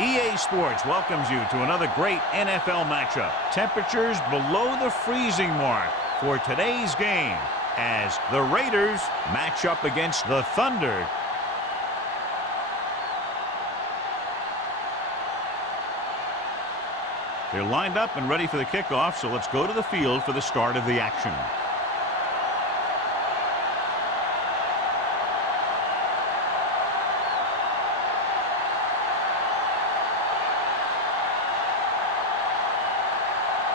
EA Sports welcomes you to another great NFL matchup. Temperatures below the freezing mark for today's game as the Raiders match up against the Thunder. They're lined up and ready for the kickoff, so let's go to the field for the start of the action.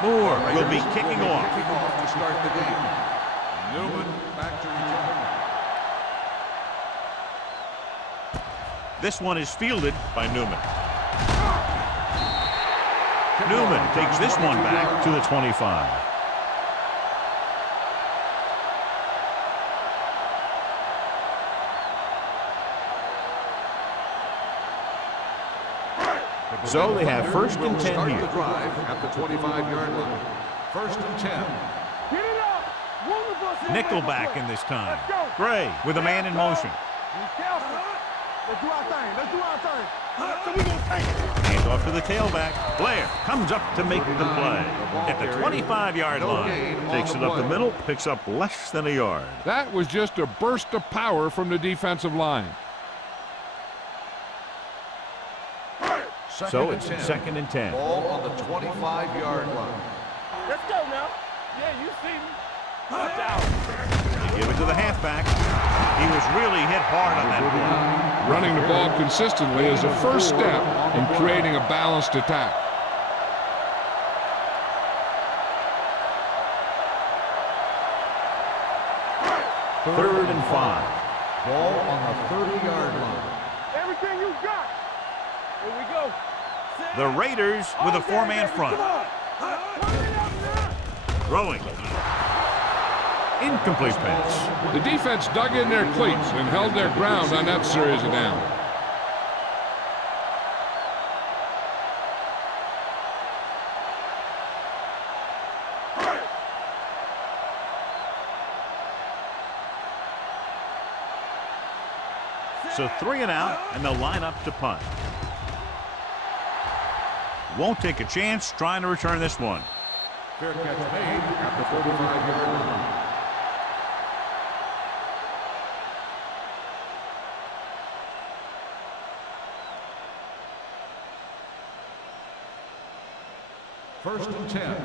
Moore will be kicking off. To start the game. Newman back to return. This one is fielded by Newman. Newman takes this one back to the 25. So they have first and 10 here. The drive at the 25-yard line. First and 10. Nickelback in this time. Gray with a man in motion. Let's do our thing. Let's do our thing. So we gonna take it. Hands off to the tailback. Blair comes up to make the play at the 25-yard line. Takes it up the middle, picks up less than a yard. That was just a burst of power from the defensive line. So it's second and 10. Ball on the 25-yard line. Let's go now. Yeah, you see me. Watch out. They give it to the halfback. He was really hit hard on that play. Running the ball consistently is a first step in creating a balanced attack. Third and 5. Ball on the 30-yard line. Everything you got. Here we go. The Raiders with a four-man front. Throwing. Incomplete pass. The defense dug in their cleats and held their ground on that series of downs. So 3 and out, and they'll line up to punt. Won't take a chance trying to return this one. Fair catch made at the 45-yard line. First and 10.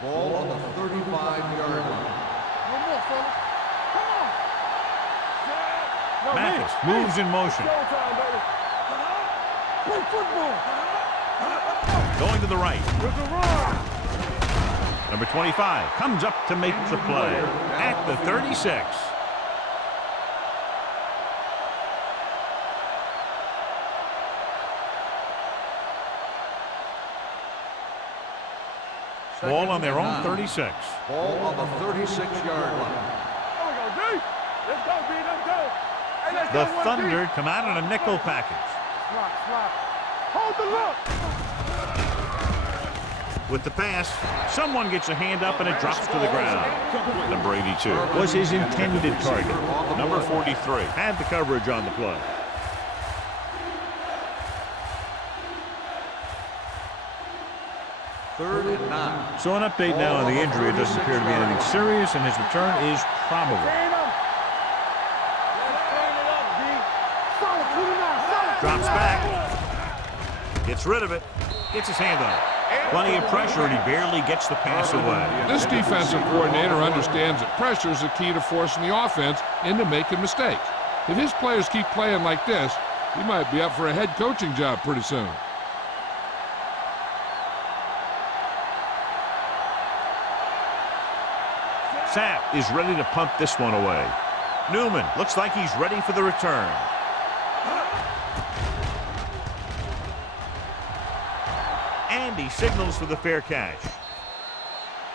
Ball on the 35-yard line. No more, fellas. Come on. Mathis moves in motion. Showtime, baby. Play football. Going to the right. There's a run. Number 25 comes up to make the play at the 36. Ball on their own 36. Ball on the 36-yard line. There we go, D. Let's go, D. Let's go. Hey, let's The go, one, Thunder D. come out in a nickel package. Slap. Hold the look. With the pass, someone gets a hand up and it drops to the ground. Number 82 was his intended target. Number 43 had the coverage on the play. Third and 9. So an update now on the injury. It doesn't appear to be anything serious, and his return is probable. Stand up. Let's clean it up, D. Solid 29. Solid 29. Drops back. Gets rid of it. Gets his hand on it. Plenty of pressure, and he barely gets the pass away. This defensive coordinator understands that pressure is the key to forcing the offense into making mistakes. If his players keep playing like this, he might be up for a head coaching job pretty soon. Sapp is ready to punt this one away. Newman looks like he's ready for the return. And he signals for the fair catch.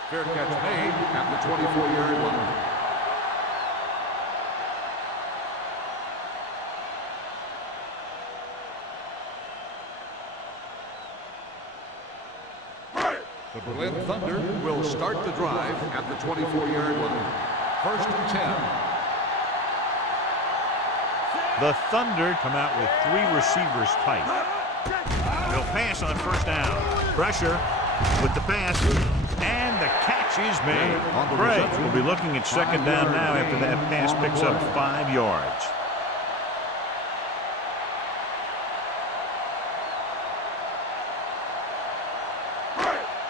Fair catch made at the 24-yard line. The Berlin Thunder will start the drive at the 24-yard line. First and 10. The Thunder come out with 3 receivers tight. They'll pass on first down. Pressure with the pass. And the catch is made. Gray will be looking at second down now after that pass picks up 5 yards.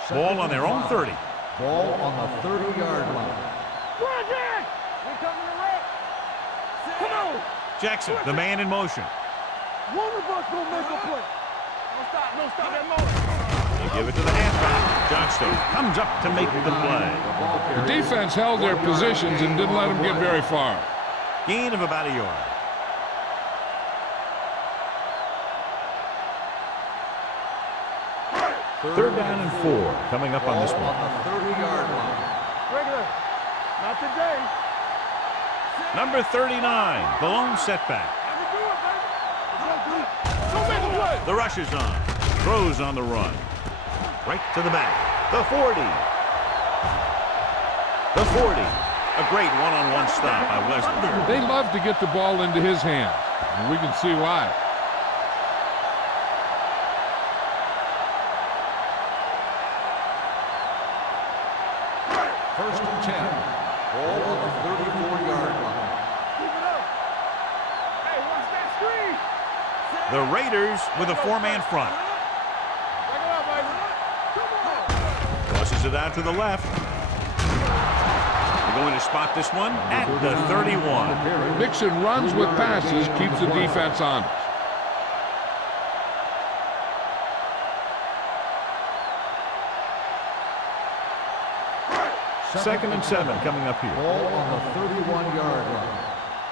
Ball on their own 30. Ball on the 30-yard line. Come on. Jackson, the man in motion. One of us will make a play. Don't stop that moment. You give it to the halfback. Johnstone comes up to make the play. The defense held their positions and didn't let them get very far. Gain of about a yard. Third down and 4 coming up on this one. On the 30-yard line. Regular. Not today. Number 39, the lone setback. Don't make a play. The rush is on. Throws on the run. Right to the back. The 40. The 40. A great one-on-one stop by Wesley. They love to get the ball into his hands, and we can see why. First and 10. Ball on the 34-yard line. Keep it up. Hey, watch that screen. The Raiders with a 4-man front. Back it up, baby. Come on. Tosses it out to the left. They're going to spot this one at the 31. Mixon runs with passes, keeps the defense honest. Second and 7 coming up here. Ball on the 31-yard line.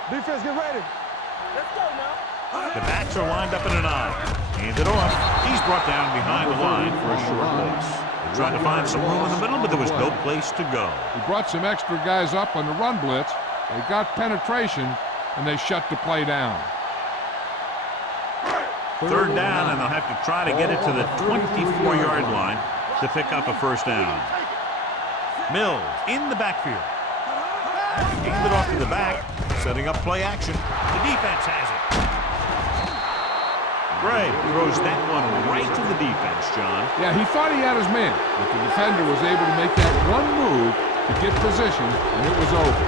Defense, get ready. Let's go now. The backs are lined up in an I. Hand it off. He's brought down behind the line for a short place. They tried to find some room in the middle, but there was no place to go. He brought some extra guys up on the run blitz. They got penetration, and they shut the play down. Third down, and they'll have to try to get it to the 24-yard line to pick up a first down. Mills in the backfield. Gained it off to the back, setting up play action. The defense has it. Gray throws that one right to the defense, John. Yeah, he thought he had his man, but the defender was able to make that one move to get position, and it was over.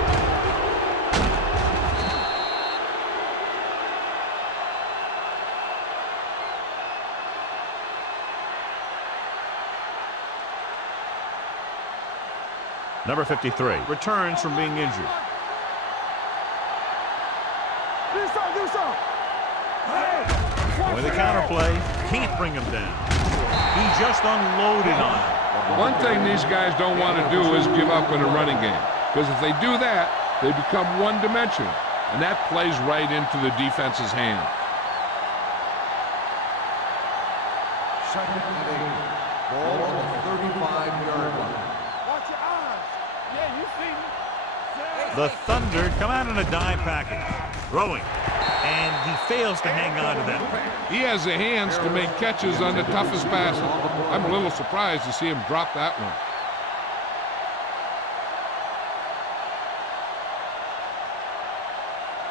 Number 53 returns from being injured. Do something. With the counter play, can't bring him down. He just unloaded on him. One thing these guys don't want to do is give up in a running game, because if they do that, they become one-dimensional, and that plays right into the defense's hand. Second and 8. Ball on the 35-yard line. Watch your eyes. Yeah, you see me. The Thunder come out in a dime package. Throwing. And he fails to hang on to that. He has the hands to make catches on the toughest passes. I'm a little surprised to see him drop that one.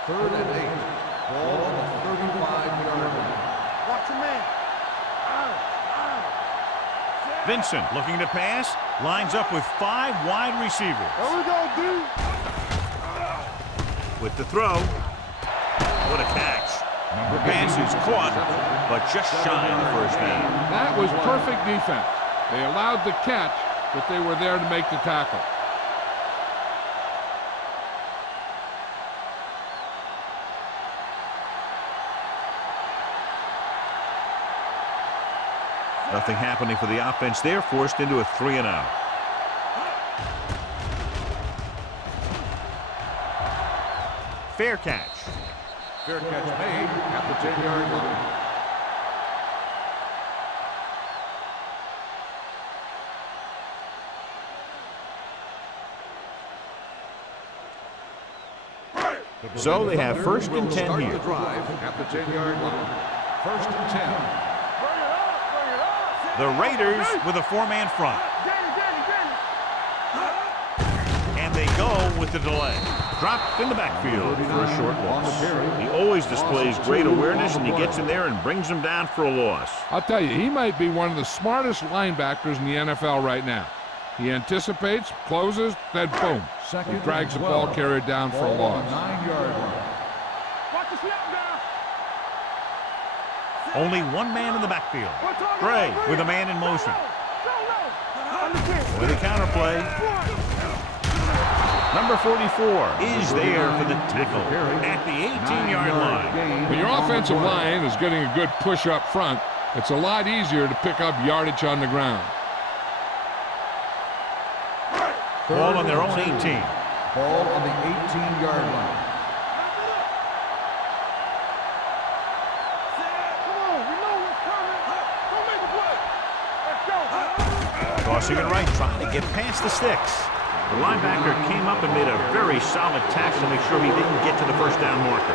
Third and 8. Ball on the 35-yard line. Watch your man. Vincent looking to pass. Lines up with 5 wide receivers. There we go, dude. With the throw. What a catch. The pass is caught, but just shy of the first down. That was perfect defense. They allowed the catch, but they were there to make the tackle. Nothing happening for the offense there, forced into a 3-and-out. Fair catch. Fair catch made at the 10-yard line. So they have first and 10 Start here. the drive at the 10-yard line. First and 10. The Raiders with a 4-man front. And they go with the delay. dropped in the backfield for a short loss. He always displays great awareness, and he gets in there and brings him down for a loss. I'll tell you, he might be one of the smartest linebackers in the NFL right now. He anticipates, closes, then boom. He drags the ball carrier down for a loss. 9-yard line. Watch the snap down. Only one man in the backfield. Gray with a man in motion. With a counterplay. Number 44 is there for the tackle at the 18-yard line. When your offensive line is getting a good push up front, it's a lot easier to pick up yardage on the ground. Ball on their own 18. Ball on the 18-yard line. Tossing it right, trying to get past the sticks. The linebacker came up and made a very solid tackle to make sure he didn't get to the first down marker.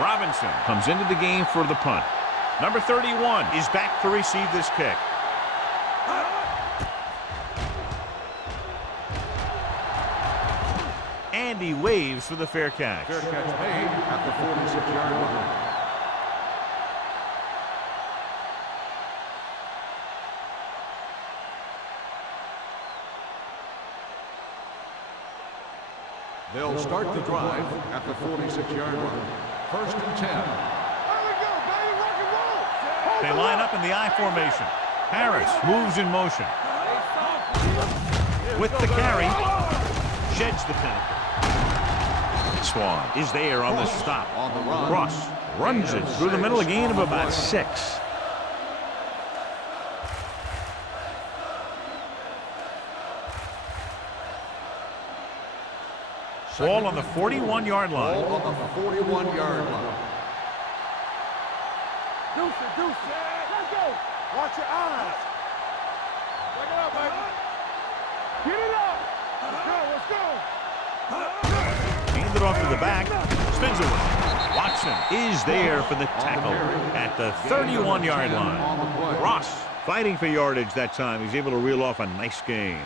Robinson comes into the game for the punt. Number 31 is back to receive this kick. And he waves for the fair catch. Fair catch made at the 46-yard line. They'll start the drive at the 46-yard line. 1st and 10. They line up in the I formation. Harris moves in motion. With the carry, sheds the penalty. Swan is there on the stop. On the run. Cross runs it through the middle, a gain of about 6. Ball on the 41-yard line. Ball on the 41-yard line. Deuce it, deuce it. Let's go. Watch your eyes. Check it out, baby. Get it up. Let's go. Hand it off to the back. Spins away. Watson is there for the tackle at the 31-yard line. Ross fighting for yardage that time. He's able to reel off a nice gain.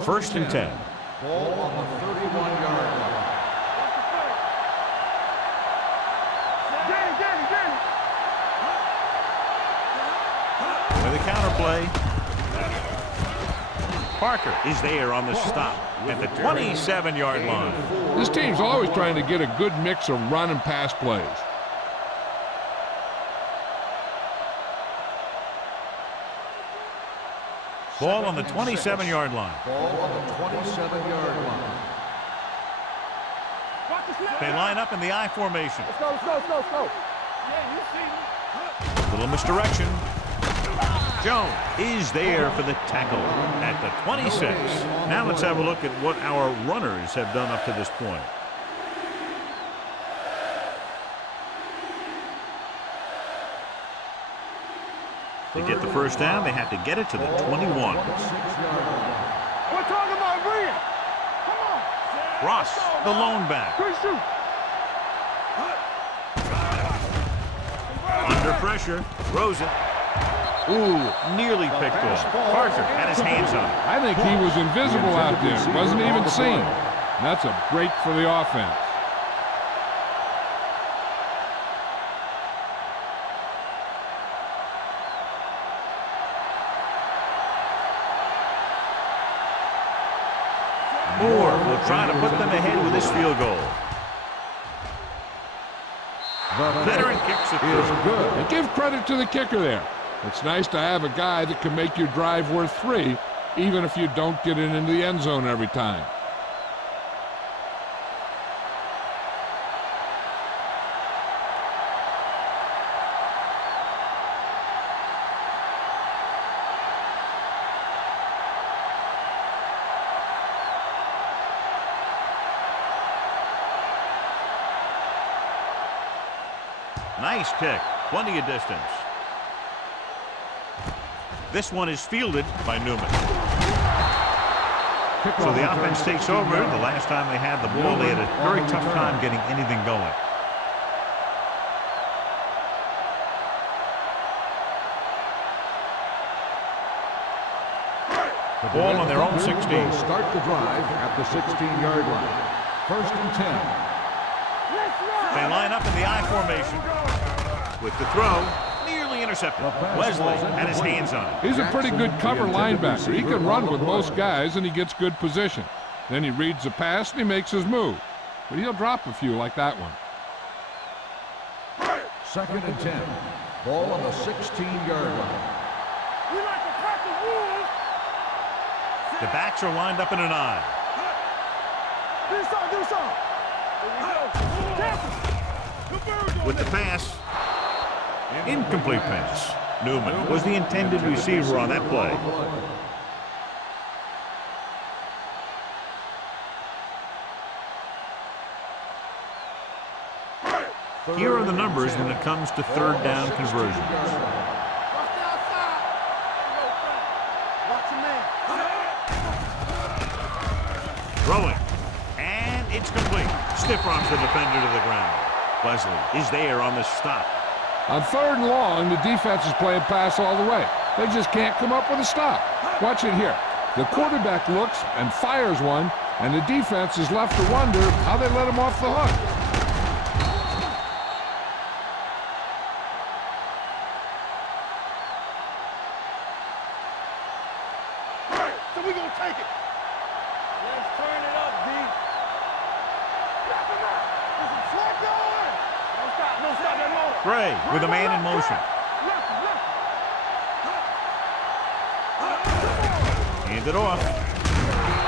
First and 10. Ball on the 31-yard line. With a counterplay. Parker is there on the stop at the 27-yard line. This team's always trying to get a good mix of run and pass plays. Ball on the 27-yard line. Ball on the 27-yard line. They line up in the I formation. Let's go, let's go, let's go, let's go. Yeah, you see me. Little misdirection. Jones is there for the tackle at the 26. Now let's have a look at what our runners have done up to this point. To get the first down, they have to get it to the 21. We're talking about Brian. Come on. Ross, the lone back. Good shoot. Under pressure, throws it. Ooh, nearly picked off. Parker had his hands on it. I think he was invisible out there. Wasn't even seen. That's a break for the offense. Moore will try to put them ahead with this field goal. Veteran kicks it through. And give credit to the kicker there. It's nice to have a guy that can make your drive worth 3, even if you don't get it into the end zone every time. Nice kick, plenty of distance. This one is fielded by Newman. So the offense takes over. The last time they had the ball, they had a very tough time getting anything going. The ball on their own 16. Start the drive at the 16-yard line. 1st and 10. They line up in the I formation. With the throw, nearly intercepted. Wesley had his hands on it. He's a pretty good cover linebacker. He can run with most guys, and he gets good position. Then he reads the pass, and he makes his move. But he'll drop a few like that one. 2nd and 10. Ball on the 16-yard line. We like to crack the rules. The backs are lined up in an I. Do something. With the pass. Incomplete pass. Newman was the intended receiver on that play. Here are the numbers when it comes to third down conversions. Throwing. And it's complete. Stiff arms the defender to the ground. Wesley is there on the stop. On 3rd and long, the defense is playing pass all the way. They just can't come up with a stop. Watch it here. The quarterback looks and fires one, and the defense is left to wonder how they let him off the hook. So we gonna take it. Let's turn it up, D. Don't stop that moment. Gray with a man in motion. Hand it off.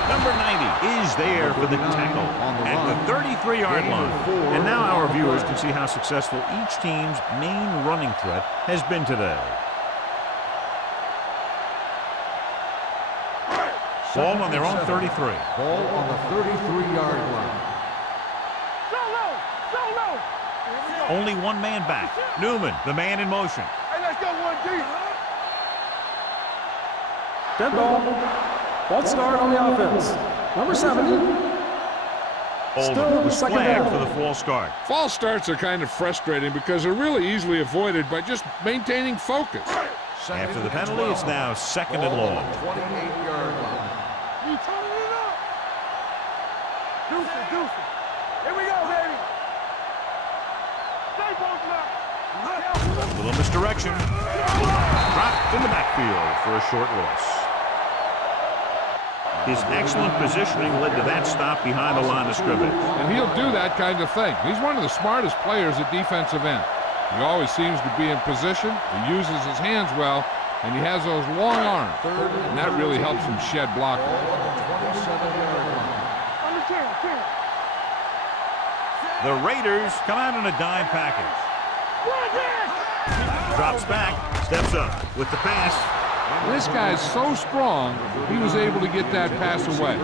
Number 90 is there for the tackle at the 33-yard line. And now our viewers can see how successful each team's main running threat has been today. Ball on their own 33. Ball on the 33-yard line. So low. Only one man back. Newman, the man in motion. Hey, let's go 1D. Dead ball. False start on the offense. Number 70. Oldham was second flagged down. for the false start. False starts are kind of frustrating because they're really easily avoided by just maintaining focus. After the penalty, it's now 2nd and long. 28-yard line. You turning it up. Deuce it. Here we go, baby. Stay posted up. A little misdirection. Dropped in the backfield for a short loss. His excellent positioning led to that stop behind the line of scrimmage. And he'll do that kind of thing. He's one of the smartest players at defensive end. He always seems to be in position, he uses his hands well, and he has those long arms. And that really helps him shed blocking. On the 10. The Raiders come out in a dime package. Drops back, steps up with the pass. This guy's so strong, he was able to get that pass away.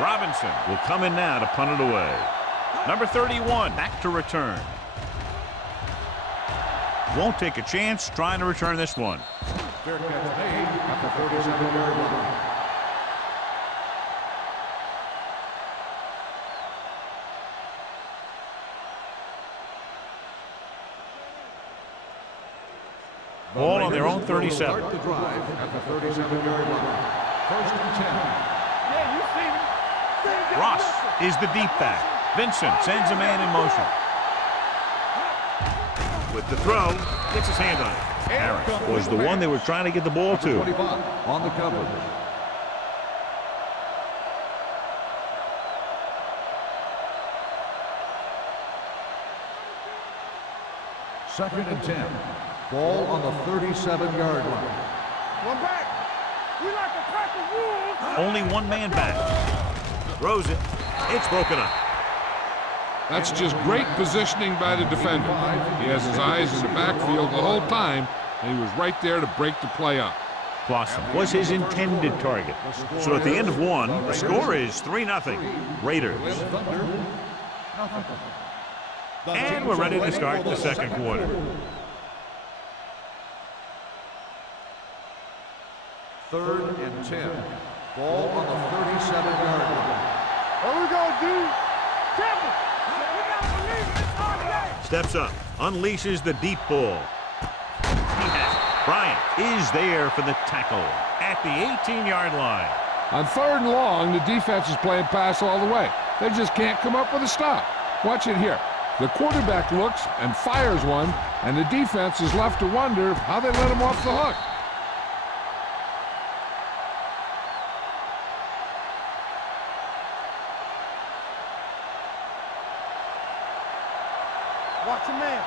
Robinson will come in now to punt it away. Number 31 back to return. Won't take a chance trying to return this one. Fair catch made at the 37-yard line. Ball on their own 37. Start the drive at the 37-yard line. 1st and 10. Yeah, you see me. Ross is the deep back. Vincent sends a man in motion. With the throw, gets his hand on it. Harris was the one they were trying to get the ball to. 25 on the coverage. Second and 10. Ball on the 37-yard line. One back. We like to crack the rules. Only one man back. Throws it. It's broken up. That's just great positioning by the defender. He has his eyes in the backfield the whole time, and he was right there to break the play up. Clausen was his intended target. So at the end of one, the score is 3-0. Raiders. And we're ready to start the second quarter. Third and 10. Ball on the 37-yard line. Here we go, dude. Steps up, unleashes the deep ball. He has it. Bryant is there for the tackle at the 18-yard line. On 3rd and long, the defense is playing pass all the way. They just can't come up with a stop. Watch it here. The quarterback looks and fires one, and the defense is left to wonder how they let him off the hook. Watch your man.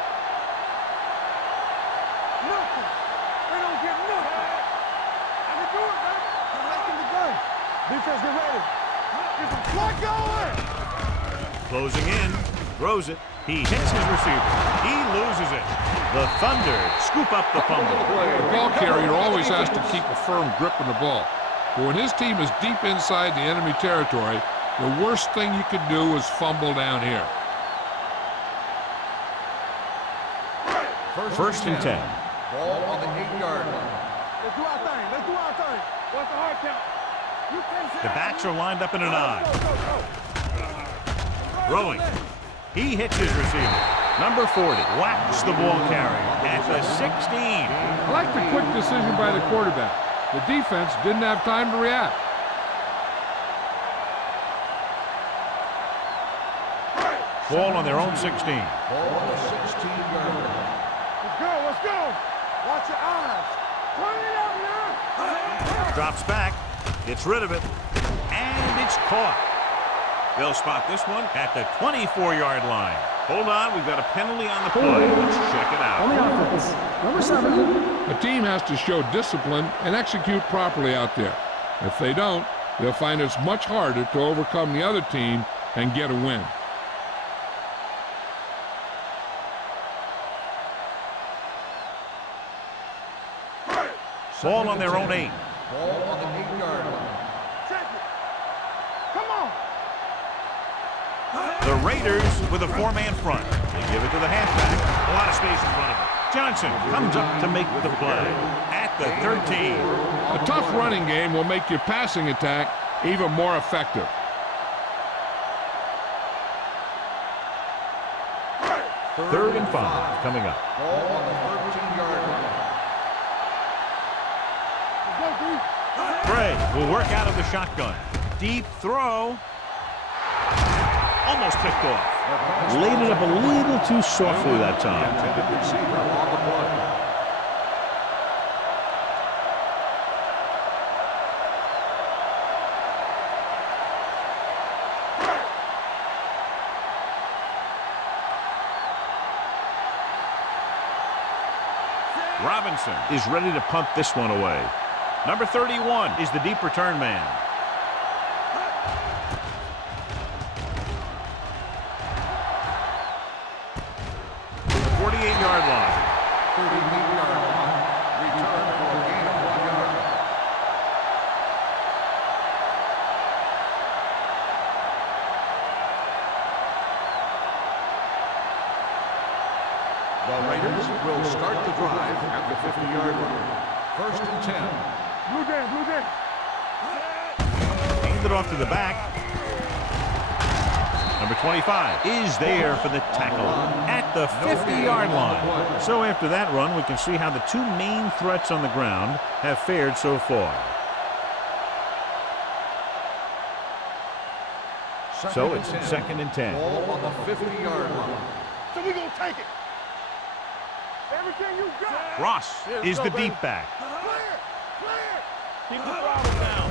Nothing. They don't get nothing. I can do it, man. I'm making the gun. Defense, get ready. Get some block going. Closing in, throws it. He hits his receiver. He loses it. The Thunder scoop up the fumble. The ball carrier always has to keep a firm grip on the ball. But when his team is deep inside the enemy territory, the worst thing you could do is fumble down here. First and 10. Ball on the 8-yard line. Let's do our thing. Let's do our thing. What's the hard count? You can't say The backs are lined up in an Go, I. go, go. Throwing. He hits his receiver. Number 40 whacks the ball carrier at the 16. I like the quick decision by the quarterback. The defense didn't have time to react. Ball on their own 16. Ball on the 16-yard line. Let's go. Let's go. Watch your eyes. Turn it up now. Drops back, gets rid of it, and it's caught. They'll spot this one at the 24-yard line. Hold on, we've got a penalty on the play. Let's check it On the out. offense, number 7. A team has to show discipline and execute properly out there. If they don't, they'll find it's much harder to overcome the other team and get a win. Ball on their own 8. Ball on the 8-yard line. Check it. Come on. The Raiders with a 4-man front. They give it to the halfback. A lot of space in front of him. Johnson comes up to make the play at the 13. A tough running game will make your passing attack even more effective. Third and 5 coming up. Ball on the 13-yard line. Bray will work out of the shotgun. Deep throw. Almost picked off. Laid it up a little too softly that time. Intended receiver on the play. Robinson is ready to punt this one away. Number 31 is the deep return man. The 48-yard line. 38-yard line. Return for a gain of 1 yard. The Raiders will start the drive at the 50-yard line. First and 10. Blue game, blue game. Hand it off to the back. Number 25 is there for the tackle at the 50-yard line. So after that run, we can see how the two main threats on the ground have fared so far. So it's second and 10. Ball on the 50-yard line. So we gonna take it. Everything you got. Ross is the deep back. Clear, clear. Keep the throttle down.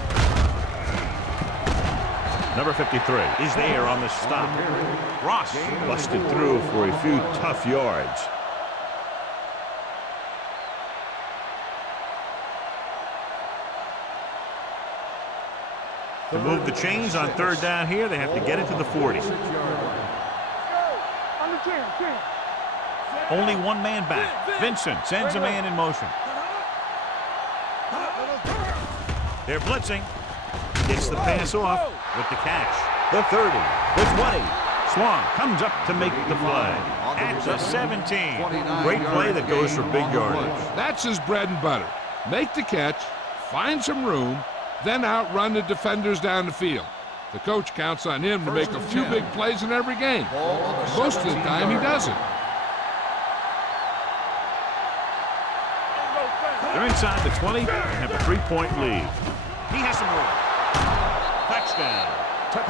Number 53 is there on the stop. Ross busted through for a few tough yards. To move the chains on third down here, they have to get it to the 40. Let's go. On the 10, 10. Only one man back. Vincent sends a man in motion. They're blitzing. Gets the pass off with the catch. The 30, the 20. Swan comes up to make the play. At the 17. Great play that goes for big yardage. That's his bread and butter. Make the catch, find some room, then outrun the defenders down the field. The coach counts on him to make a few big plays in every game. Most of the time, he doesn't. They're inside the 20 and have a 3-point lead. He has some room. Touchdown.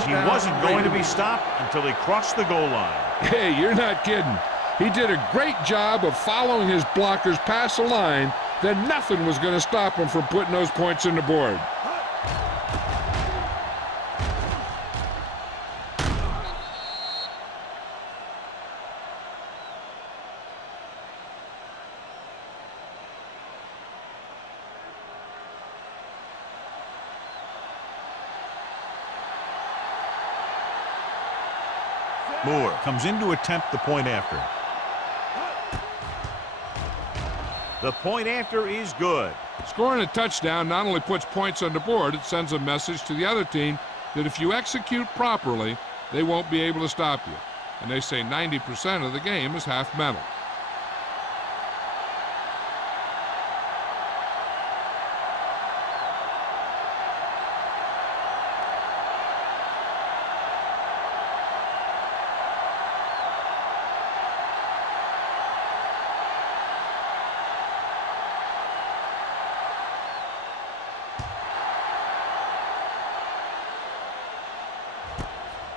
He wasn't going to be stopped until he crossed the goal line. Hey, you're not kidding. He did a great job of following his blockers past the line. Then nothing was going to stop him from putting those points on the board. Moore comes in to attempt the point after. The point after is good. Scoring a touchdown not only puts points on the board, it sends a message to the other team that if you execute properly, they won't be able to stop you. And they say 90% of the game is half mental.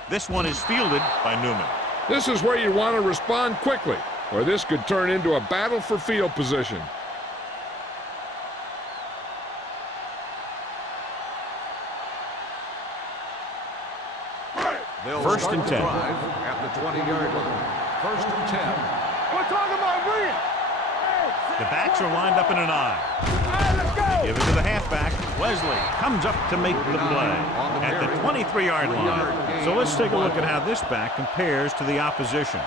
This one is fielded by Newman. This is where you want to respond quickly, or this could turn into a battle for field position. First and 10. At the 20-yard line. First and 10. We're talking about bringing. The backs are lined up in an I. Give it to the halfback. Wesley comes up to make the play at the 23-yard line. So let's take a look at how this back compares to the opposition.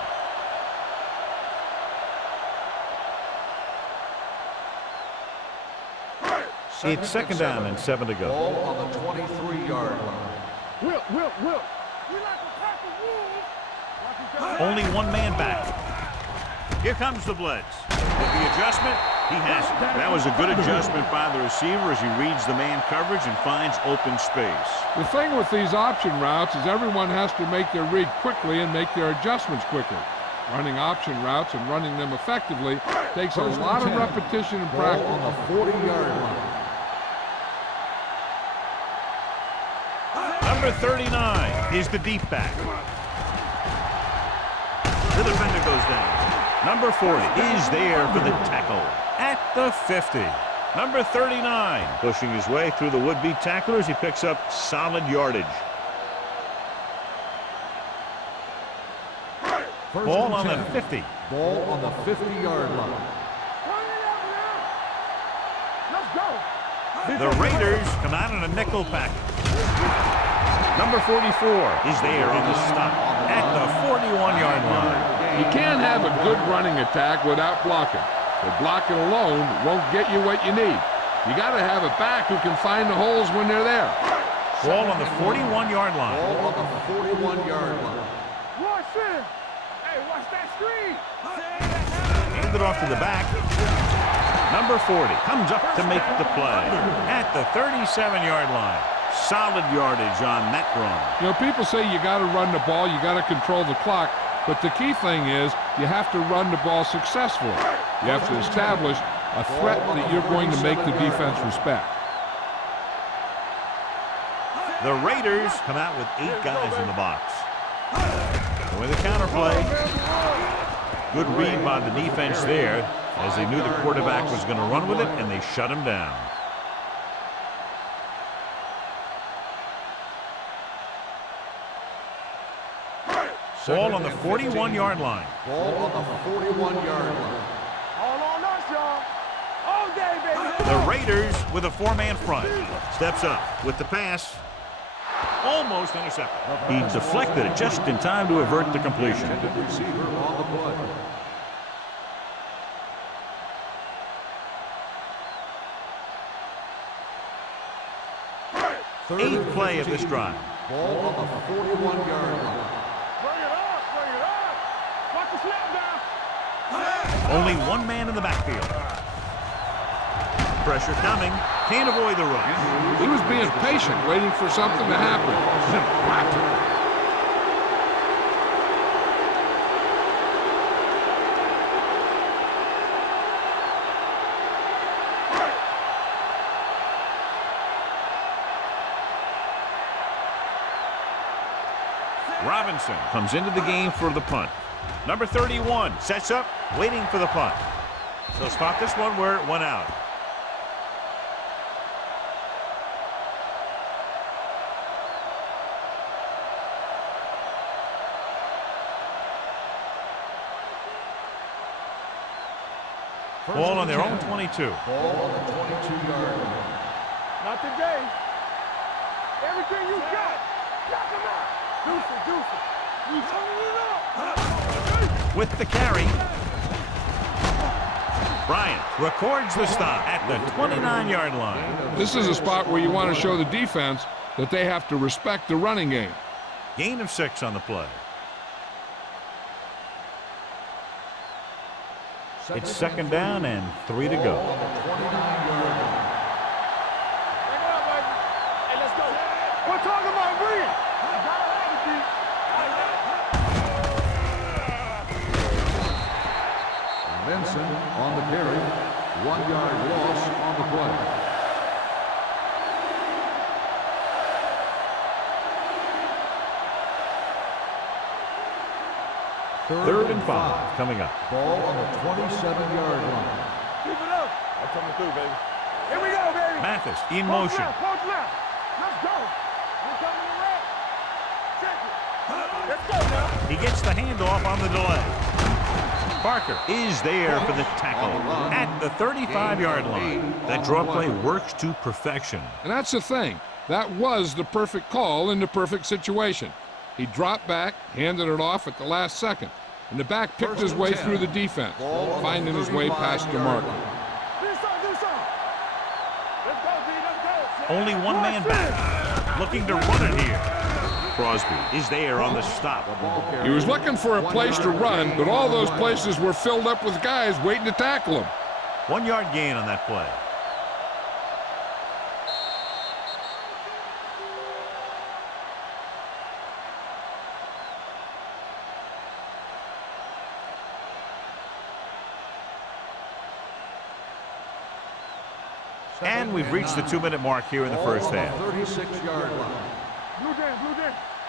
It's second down and 7 to go. Ball on the 23-yard line. Will. We like to pack the wolves. Only one man back. Here comes the blitz. With the adjustment, he has it. That was a good adjustment by the receiver as he reads the man coverage and finds open space. The thing with these option routes is everyone has to make their read quickly and make their adjustments quickly. Running option routes and running them effectively takes a lot of repetition and practice. Ball on the 40-yard line. Number 39 is the deep back. The defender goes down. Number 40 is there for the tackle at the 50. Number 39 pushing his way through the would-be tacklers. He picks up solid yardage. Ball on the 50. Ball on the 50-yard line. Let's go. The Raiders come out in a nickel package. Number 44 is there on the stop at the 41-yard line. You can't have a good running attack without blocking. But blocking alone won't get you what you need. You got to have a back who can find the holes when they're there. Ball on the 41-yard line. Ball on the 41-yard line. Watch it. Hey, watch that screen. Hand it off to the back. Number 40 comes up to make the play at the 37-yard line. Solid yardage on that run. You know, people say you got to run the ball, you got to control the clock, but the key thing is you have to run the ball successfully. You have to establish a threat that you're going to make the defense respect. The Raiders come out with 8 guys in the box. With a counterplay. Good read by the defense there as they knew the quarterback was going to run with it, and they shut him down. Ball on the 41-yard line. Ball on the 41-yard line. All on us, y'all. All day, baby. The Raiders with a 4-man front. Steps up with the pass. Almost intercepted. He deflected it just in time to avert the completion. Intended receiver on the play. 8th play of this drive. Ball on the 41-yard line. Bring it up, bring it up. Watch the snap down. Only one man in the backfield. Pressure coming. Can't avoid the rush. He was being patient, waiting for something to happen. Robinson comes into the game for the punt. Number 31 sets up, waiting for the punt. So spot this one where it went out. Ball on their own 22. Ball on the 22-yard line. Not today. Everything you got. Knock him out. Deuce it, deuce it. You turning it up. With the carry. Bryant records the stop at the 29-yard line. This is a spot where you want to show the defense that they have to respect the running game. Gain of 6 on the play. It's 2nd down and 3 to go. Bring it up, baby. Hey, let's go. We're talking about bring it. Benson on the carry. 1-yard loss on the play. Third and 5 coming up. Ball on the 27-yard line. Keep it up. I'm coming through, baby. Here we go, baby. Mathis in motion. Poach left. Let's go. We're coming to red. Check it. Let's go now. He gets the handoff on the delay. Parker is there for the tackle at the 35-yard line. That draw play works to perfection. And that's the thing. That was the perfect call in the perfect situation. He dropped back, handed it off at the last second, and the back picked his way through the defense, finding his way past the marker. Do some. Let's go, B. Let's go. Only one man back, looking to run it here. Crosby is there on the stop. He was looking for a place to run, but all those places were filled up with guys waiting to tackle him. 1-yard gain on that play. And we've reached the 2-minute mark here in the first half. 36-yard line. Blue Jays.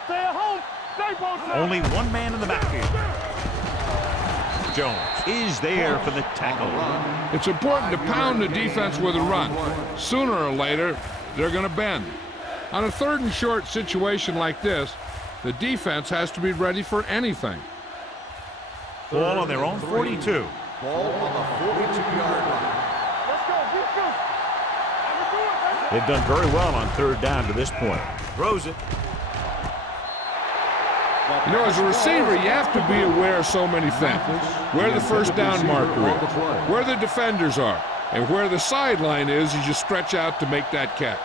Stay at home. Stay both sides. Only one man in the backfield. Jones is there for the tackle. It's important to pound the defense with a run. Sooner or later, they're going to bend. On a 3rd and short situation like this, the defense has to be ready for anything. Ball on their own 42. Ball on the 42-yard line. Let's go. Defense. They've done very well on 3rd down to this point. Throws it. You know, as a receiver, you have to be aware of so many things. Where the first down marker is, where the defenders are, and where the sideline is as you stretch out to make that catch.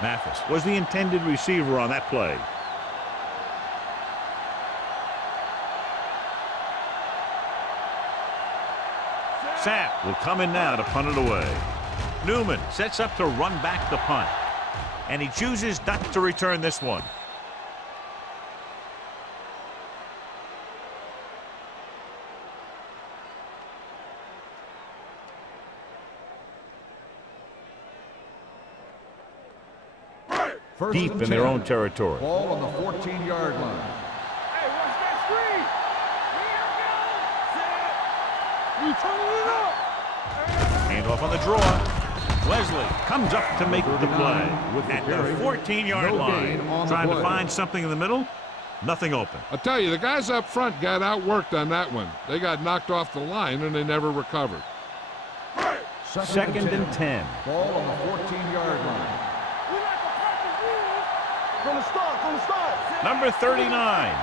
Mathis was the intended receiver on that play. Sapp will come in now to punt it away. Newman sets up to run back the punt. And he chooses not to return this one. Deep in their own territory. Ball on the 14-yard line. Hey, watch that screen. Here we go. You turning it up. Handoff on the draw. Wesley comes up to make the play at the 14-yard line. Trying to find something in the middle. Nothing open. I'll tell you, the guys up front got outworked on that one. They got knocked off the line and they never recovered. 2nd and 10. Ball on the 14-yard line. From the start. Number 39,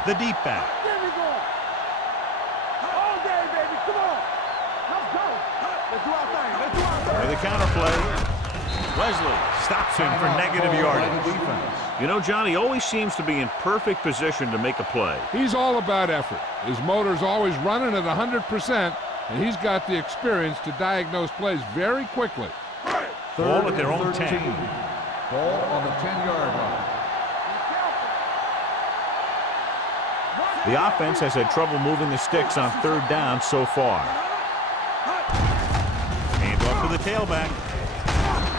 the deep back. There we go. All day, baby. Come on. Let's go. Let's do our thing. For the counter play. Leslie stops him for negative yardage. You know, John, he always seems to be in perfect position to make a play. He's all about effort. His motor's always running at 100%, and he's got the experience to diagnose plays very quickly. Ball at their own 10. Ball on the 10-yard line. The offense has had trouble moving the sticks on third down so far. Hand off to the tailback.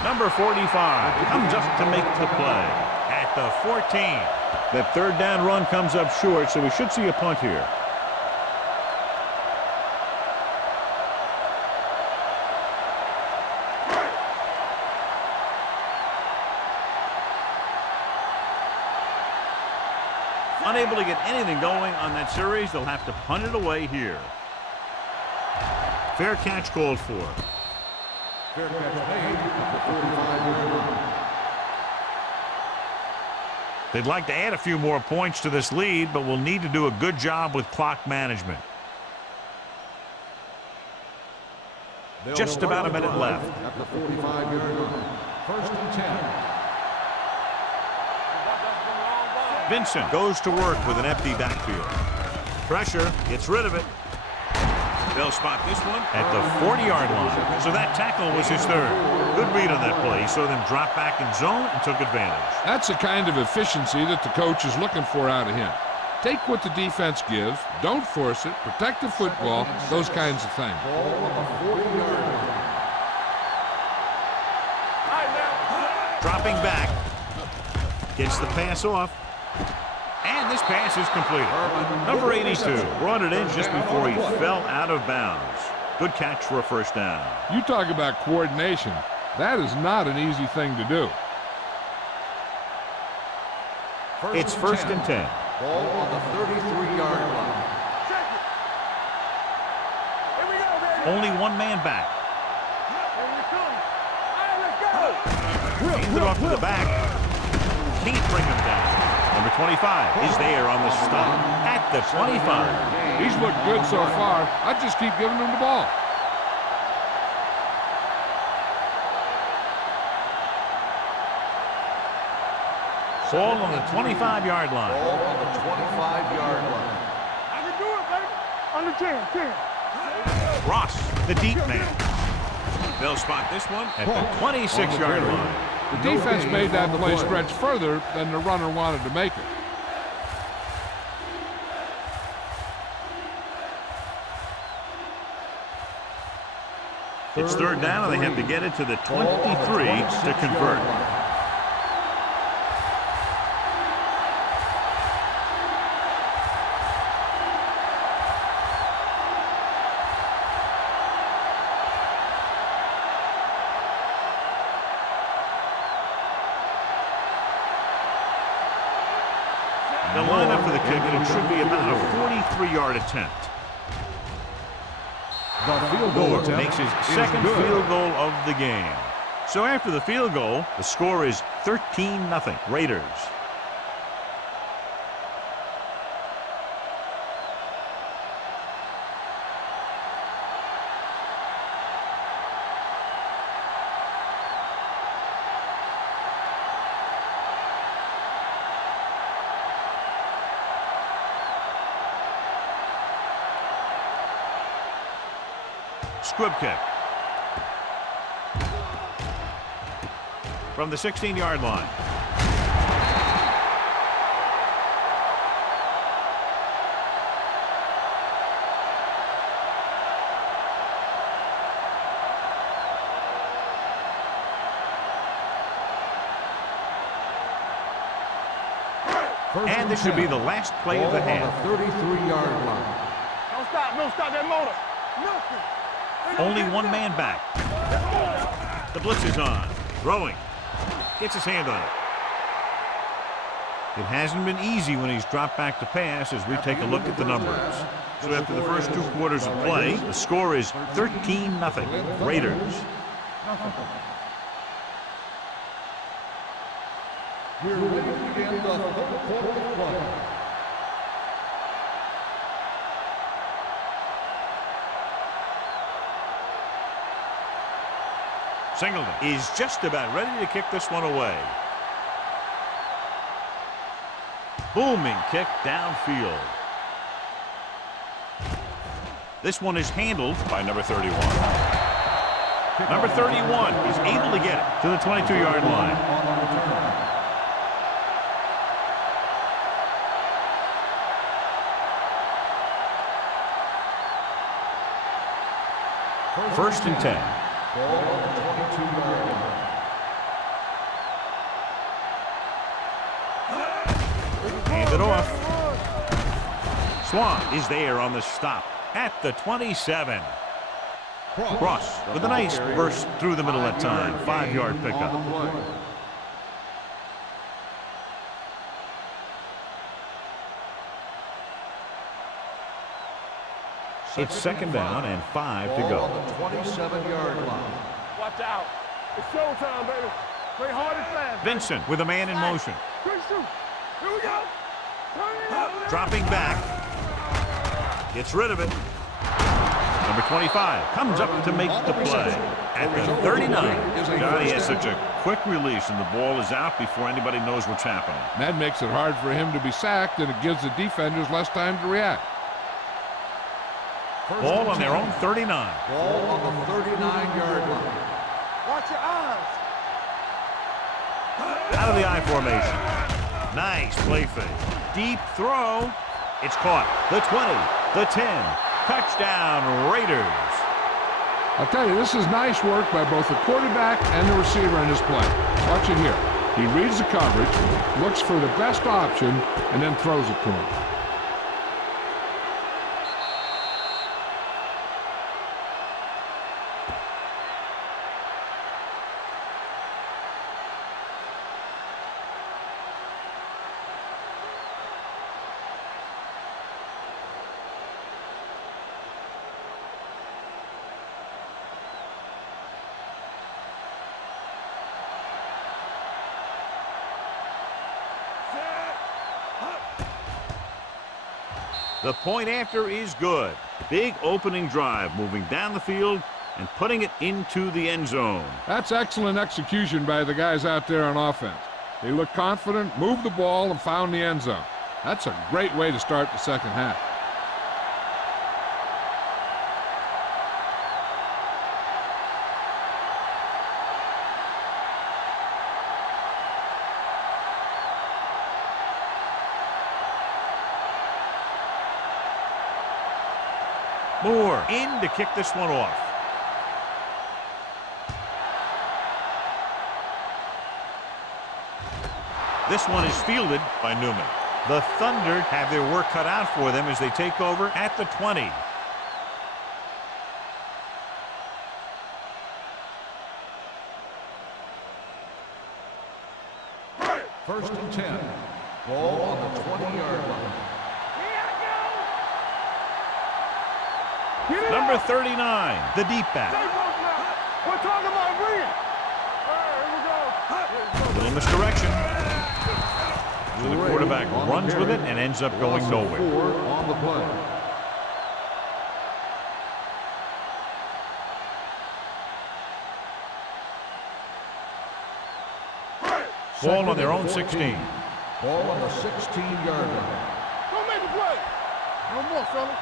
Number 45 comes up to make the play at the 14. That third down run comes up short, so we should see a punt here. Unable to get anything going on that series, they'll have to punt it away here. Fair catch called for. Fair catch made at the 45-yard line. They'd like to add a few more points to this lead, but will need to do a good job with clock management. Just about a minute left. At the 45-yard line. First and 10. Vincent goes to work with an empty backfield. Pressure, gets rid of it. They'll spot this one at the 40-yard line. So that tackle was his third. Good read on that play. He saw them drop back in zone and took advantage. That's the kind of efficiency that the coach is looking for out of him. Take what the defense gives, don't force it, protect the football, those kinds of things. Ball on the 40-yard line. Dropping back. Gets the pass off. And this pass is completed. Number 82 brought it in just before he fell out of bounds. Good catch for a first down. You talk about coordination. That is not an easy thing to do. It's first and 10. Ball on the 33-yard line. Here we go, baby. Only one man back. Here we come. All right, let's go. Hands it off to the back. Can't bring him down. Number 25 is there on the stop at the 25. He's looked good so far. I just keep giving him the ball. Ball on the 25-yard line. Ball on the 25-yard line. I can do it, baby. Under 10. Ross, the deep man. They'll spot this one at the 26-yard line. The defense made that play stretch further than the runner wanted to make it. It's third down, and they have to get it to the 23 to convert. The lineup for the kick, and it should be about a 43-yard attempt. Gore makes his second field goal of the game. So after the field goal, the score is 13-0 Raiders. Squib kick. From the 16-yard line. And this should be the last play of the half. 33-yard line. Don't stop. No, stop that motor. Nothing. Only one man back. The blitz is on. Throwing. Gets his hand on it. It hasn't been easy when he's dropped back to pass as we take a look at the numbers. So after the first 2 quarters of play, the score is 13-0 Raiders. We're ready to begin the third quarter of play. Singleton is just about ready to kick this one away. Booming kick downfield. This one is handled by number 31. Number 31 is able to get it to the 22-yard line. First and 10. Ball on the 22-yard line. Hand it off. Swan is there on the stop at the 27. Cross with a nice burst through the middle that time. 5-yard pickup. It's second down and 5 to go. On the 27-yard line. Watch out. It's showtime, baby. Play hard and fast. Vincent with a man in motion. Quick shoot. Here we go. Turn it up. Dropping back. Gets rid of it. Number 25 comes up to make the play at the 39. God, he has such a quick release, and the ball is out before anybody knows what's happening. That makes it hard for him to be sacked, and it gives the defenders less time to react. Ball on their own 39. Ball on the 39-yard line. Watch your eyes. Out of the I formation. Nice play fake. Deep throw. It's caught. The 20, the 10. Touchdown, Raiders. I'll tell you, this is nice work by both the quarterback and the receiver in this play. Watch it here. He reads the coverage, looks for the best option, and then throws it to him. The point after is good. Big opening drive, moving down the field and putting it into the end zone. That's excellent execution by the guys out there on offense. They looked confident, moved the ball, and found the end zone. That's a great way to start the second half. Moore in to kick this one off. This one is fielded by Newman. The Thunder have their work cut out for them as they take over at the 20. First and 10. Ball on the 20-yard line. Number 39, the deep back. We're talking about green. Here we go. Little misdirection. So the quarterback runs with it and ends up going nowhere. 4 on the play. Ball on their own 16. Ball on the 16-yard line. Don't make a play. No more, fellas.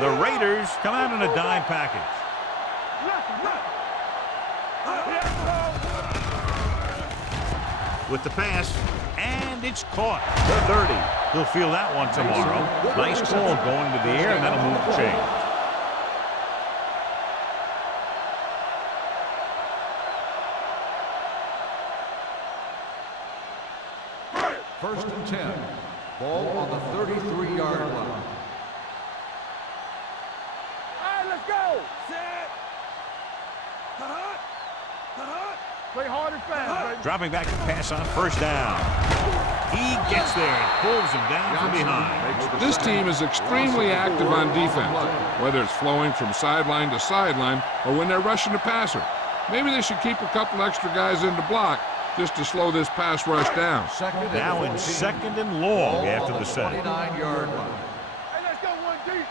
The Raiders come out in a dime package. With the pass, and it's caught. The 30. He'll feel that one tomorrow. Nice ball going to the air, and that'll move the chain. First and 10. Ball on the 33-yard line. Let's go. Set. Play hard and fast, baby. Dropping back to pass on first down. He gets there and pulls him down from behind. This team is extremely active on defense, whether it's flowing from sideline to sideline or when they're rushing the passer. Maybe they should keep a couple extra guys in the block just to slow this pass rush down. Now in second and long after the set. 29-yard line. Hey, let's go one deep.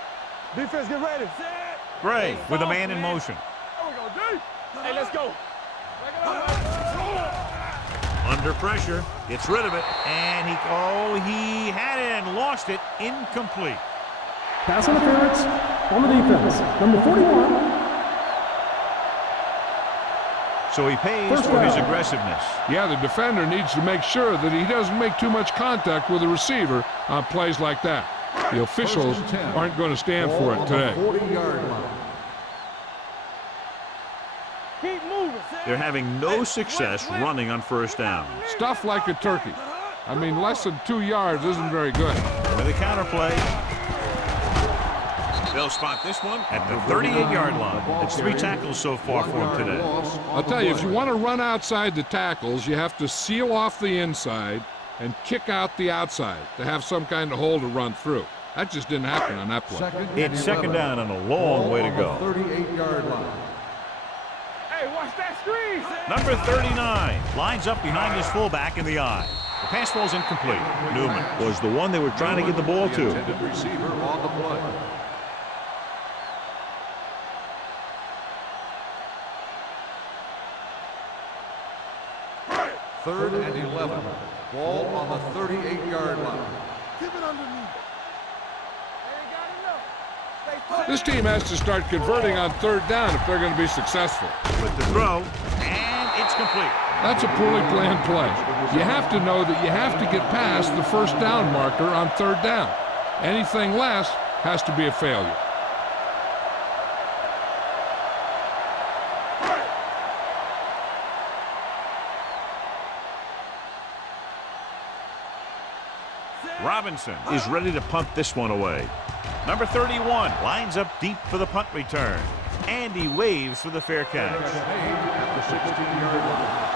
Defense, get ready. Gray with a man in motion. There we go, D. Hey, let's go. Under pressure, gets rid of it, and he had it and lost it. Incomplete. Pass interference on the defense. Number 41. So he pays First for his down. aggressiveness. Yeah, the defender needs to make sure that he doesn't make too much contact with the receiver on plays like that. The officials aren't going to stand for it today. 40-yard line. Keep moving. They're having no success running on first down. Stuff like a turkey. I mean, less than 2 yards isn't very good. With a counter play. They'll spot this one at the 38-yard line. It's 3 tackles so far for him today. I'll tell you, if you want to run outside the tackles, you have to seal off the inside and kick out the outside to have some kind of hole to run through. That just didn't happen on that play. It's second down and a long way to go. 38-yard line. Hey, watch that screen. Number 39 lines up behind his fullback in the eye. The pass falls incomplete. Newman was the one they were trying to get the ball The to. intended receiver on the play. Third and 11. Ball on the 38-yard line. Keep it underneath. They ain't got enough. Stay focused. This team has to start converting on third down if they're going to be successful. With the throw, and it's complete. That's a poorly planned play. You have to know that you have to get past the first down marker on third down. Anything less has to be a failure. Robinson is ready to punt this one away. Number 31 lines up deep for the punt return. And he waves for the fair catch. Made at the 16-yard line.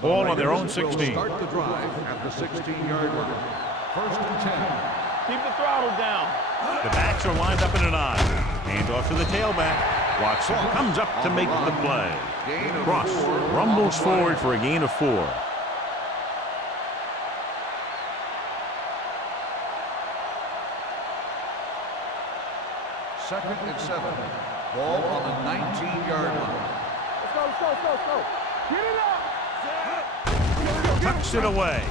Ball on their own Raiders will 16. Start the drive at the 16-yard line. First and 10. Keep the throttle down. The backs are lined up in an I. Hand off to the tailback. Watson comes up to make the play. Cross rumbles forward for a gain of 4. Second and 7. Ball on the 19-yard line. Let's go, let's go, let's go, let's go. Get it up. Tucks it away.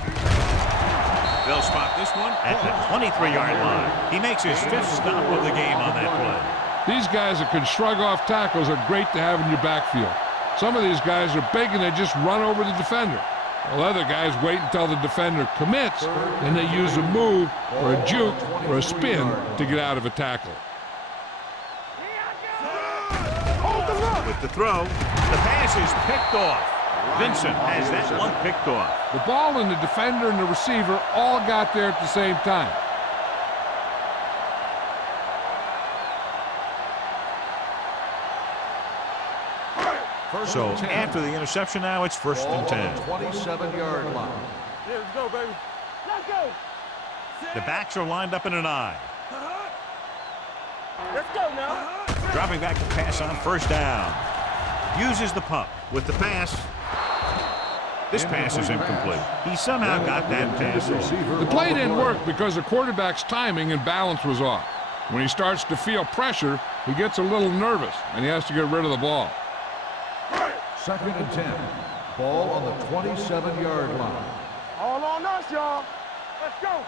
They'll spot this one at the 23-yard line. He makes his 5th stop of the game on that play. These guys that can shrug off tackles are great to have in your backfield. Some of these guys are big and they just run over the defender. While other guys wait until the defender commits, and they use a move or a juke or a spin to get out of a tackle. With the throw, the pass is picked off. Vincent has that one picked off. The ball and the defender and the receiver all got there at the same time. So after the interception now, it's first and 10. 27-yard line. Yeah, let's go, baby. Let's go. The backs are lined up in an I. Let's go now. Dropping back to pass on first down. Uses the pump with the pass. This pass is incomplete. He somehow got that pass off. The play didn't work because the quarterback's timing and balance was off. When he starts to feel pressure, he gets a little nervous, and he has to get rid of the ball. Second and 10. Ball on the 27-yard line. All on us, y'all. Let's go.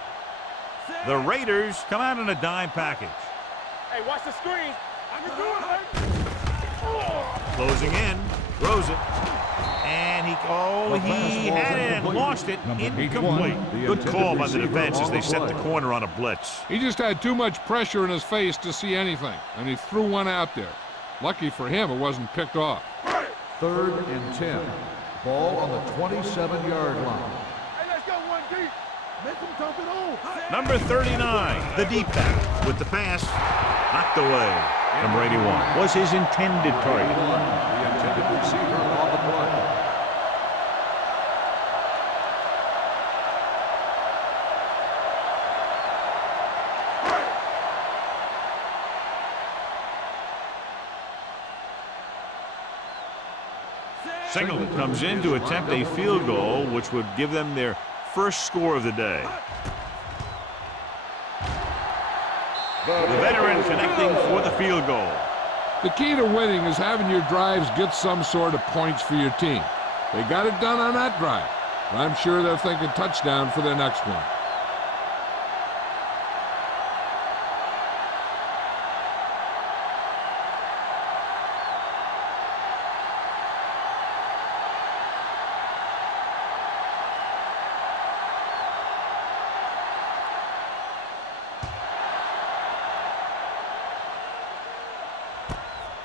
The Raiders come out in a dime package. Hey, watch the screen. I can do it, baby. Closing in, throws it. And he had it and lost it. Incomplete. Good call by the defense as they set the corner on a blitz. He just had too much pressure in his face to see anything, and he threw one out there. Lucky for him, it wasn't picked off. Third and 10. Ball on the 27-yard line. Hey, let's go one deep. Make them dump it on. Number 39, the deep back with the pass. Knocked away. Number 81 was his intended target. The intended receiver on the play. Singleton comes in to attempt a field goal, which would give them their first score of the day. The veteran connecting for the field goal. The key to winning is having your drives get some sort of points for your team. They got it done on that drive. I'm sure they're thinking touchdown for their next one.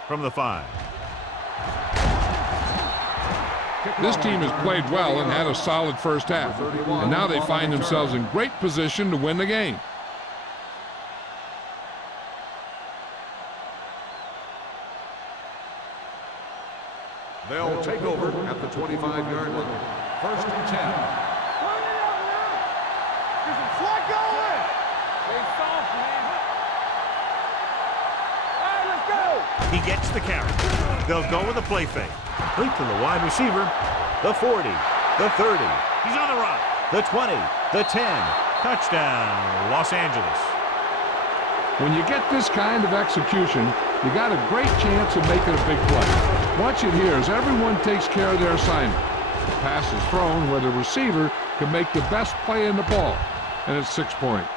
From the 5. This team has played well and had a solid first half, and now they find themselves in great position to win the game. They'll take over at the 25-yard line. First and 10. Turn it up now. Get some slack going. Stay soft, man. All right, let's go. He gets the carry. They'll go with a play fake. Complete to the wide receiver. The 40. The 30. He's on the run. The 20. The 10. Touchdown, Los Angeles. When you get this kind of execution, you got a great chance of making a big play. Watch it here as everyone takes care of their assignment. The pass is thrown where the receiver can make the best play in the ball, and it's 6 points.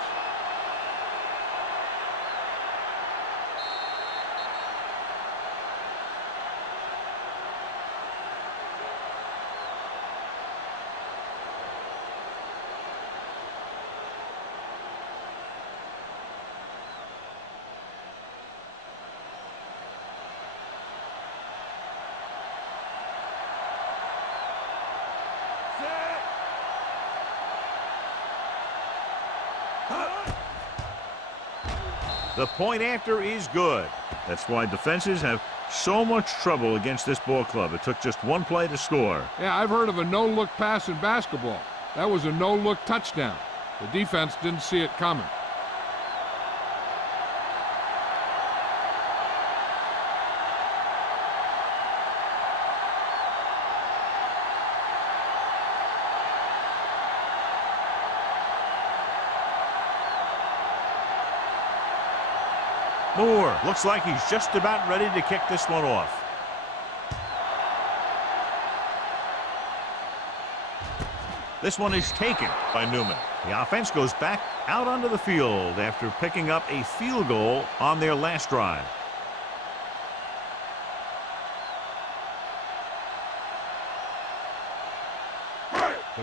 The point after is good. That's why defenses have so much trouble against this ball club. It took just one play to score. Yeah, I've heard of a no-look pass in basketball. That was a no-look touchdown. The defense didn't see it coming. Moore looks like he's just about ready to kick this one off. This one is taken by Newman. The offense goes back out onto the field after picking up a field goal on their last drive.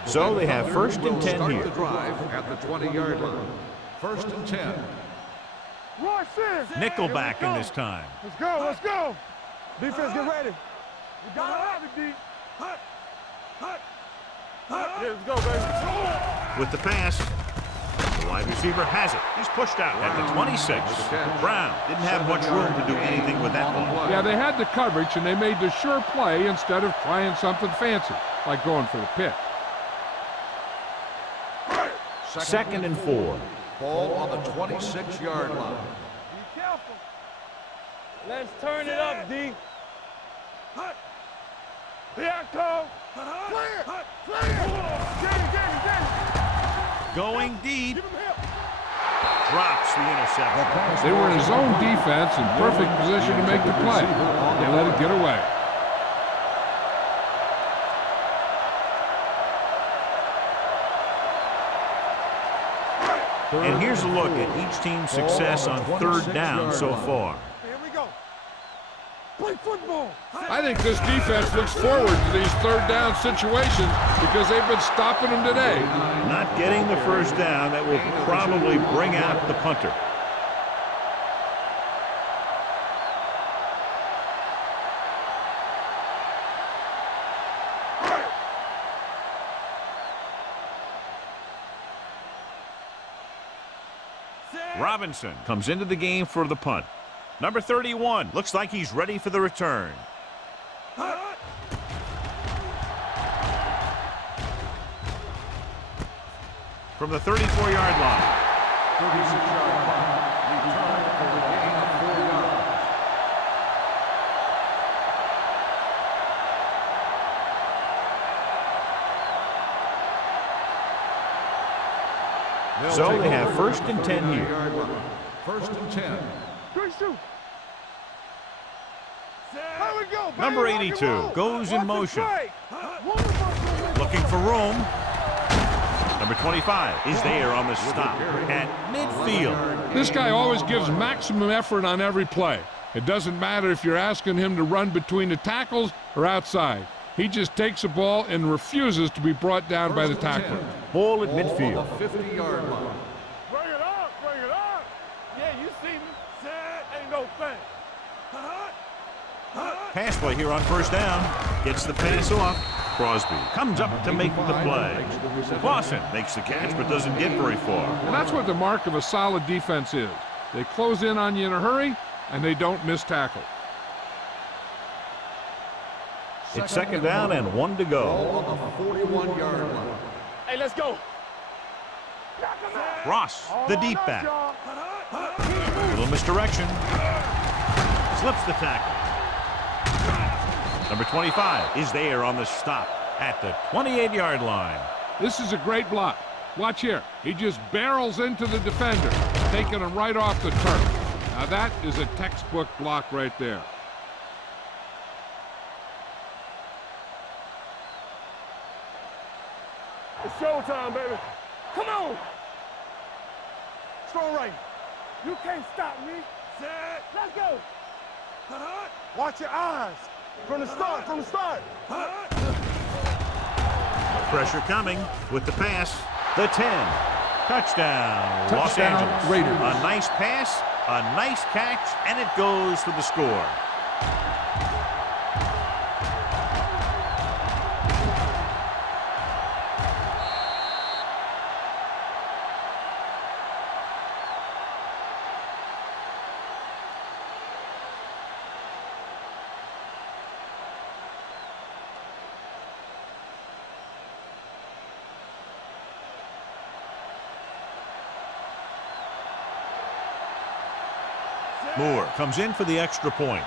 So they have first and 10 here. The drive at the 20-yard line. First and 10. Rush in. Nickelback in this time. Let's go, let's go. Defense, get ready. We got to have it, D. Yeah, let's go, baby. With the pass, the wide receiver has it. He's pushed out at the 26. Brown didn't have much room to do anything with that one. Yeah, they had the coverage, and they made the sure play instead of trying something fancy, like going for the pick. Second and 4. Ball on the 26-yard line. Be careful. Let's turn it up, D. Here I come. Clear. Clear. Going deep. Give him help. Drops the interception. They were in his own defense in perfect position to make the play. They let it get away. And here's a look at each team's success on third down so far. Here we go. Play football. I think this defense looks forward to these third down situations because they've been stopping them today. Not getting the first down, that will probably bring out the punter. Robinson comes into the game for the punt. Number 31 looks like he's ready for the return. From the 34-yard line. 36-yard line. Return for the gain of 4 yards. So they have 1st and 10 here. 1st and 10. 3-2. Here we go, baby. Number Rock and 82 roll. goes in Watch it motion. break. Wonderful. Looking for room. Number 25 is there on the stop at midfield. This guy always gives maximum effort on every play. It doesn't matter if you're asking him to run between the tackles or outside. He just takes the ball and refuses to be brought down by the tackler. Ball at midfield. On the 50-yard line. Bring it up, bring it up. Yeah, you see me. Ain't no thing. Pass play here on 1st down. Gets the pass off. Crosby comes up to make the play. Clausen makes the catch but doesn't get very far. And that's what the mark of a solid defense is. They close in on you in a hurry, and they don't miss tackle. It's 2nd down and 1 to go. Ball on the 41-yard line. Hey, let's go. Ross, the deep back. Little misdirection. Slips the tackle. Number 25 is there on the stop at the 28-yard line. This is a great block. Watch here. He just barrels into the defender, taking him right off the turf. Now that is a textbook block right there. It's showtime, baby. Come on. Strong right. You can't stop me. Let's go. Watch your eyes. From the start, from the start. Pressure coming with the pass. The 10. Touchdown, Los Touchdown, Angeles. Raiders. A nice pass, a nice catch, and it goes for the score. Moore comes in for the extra point.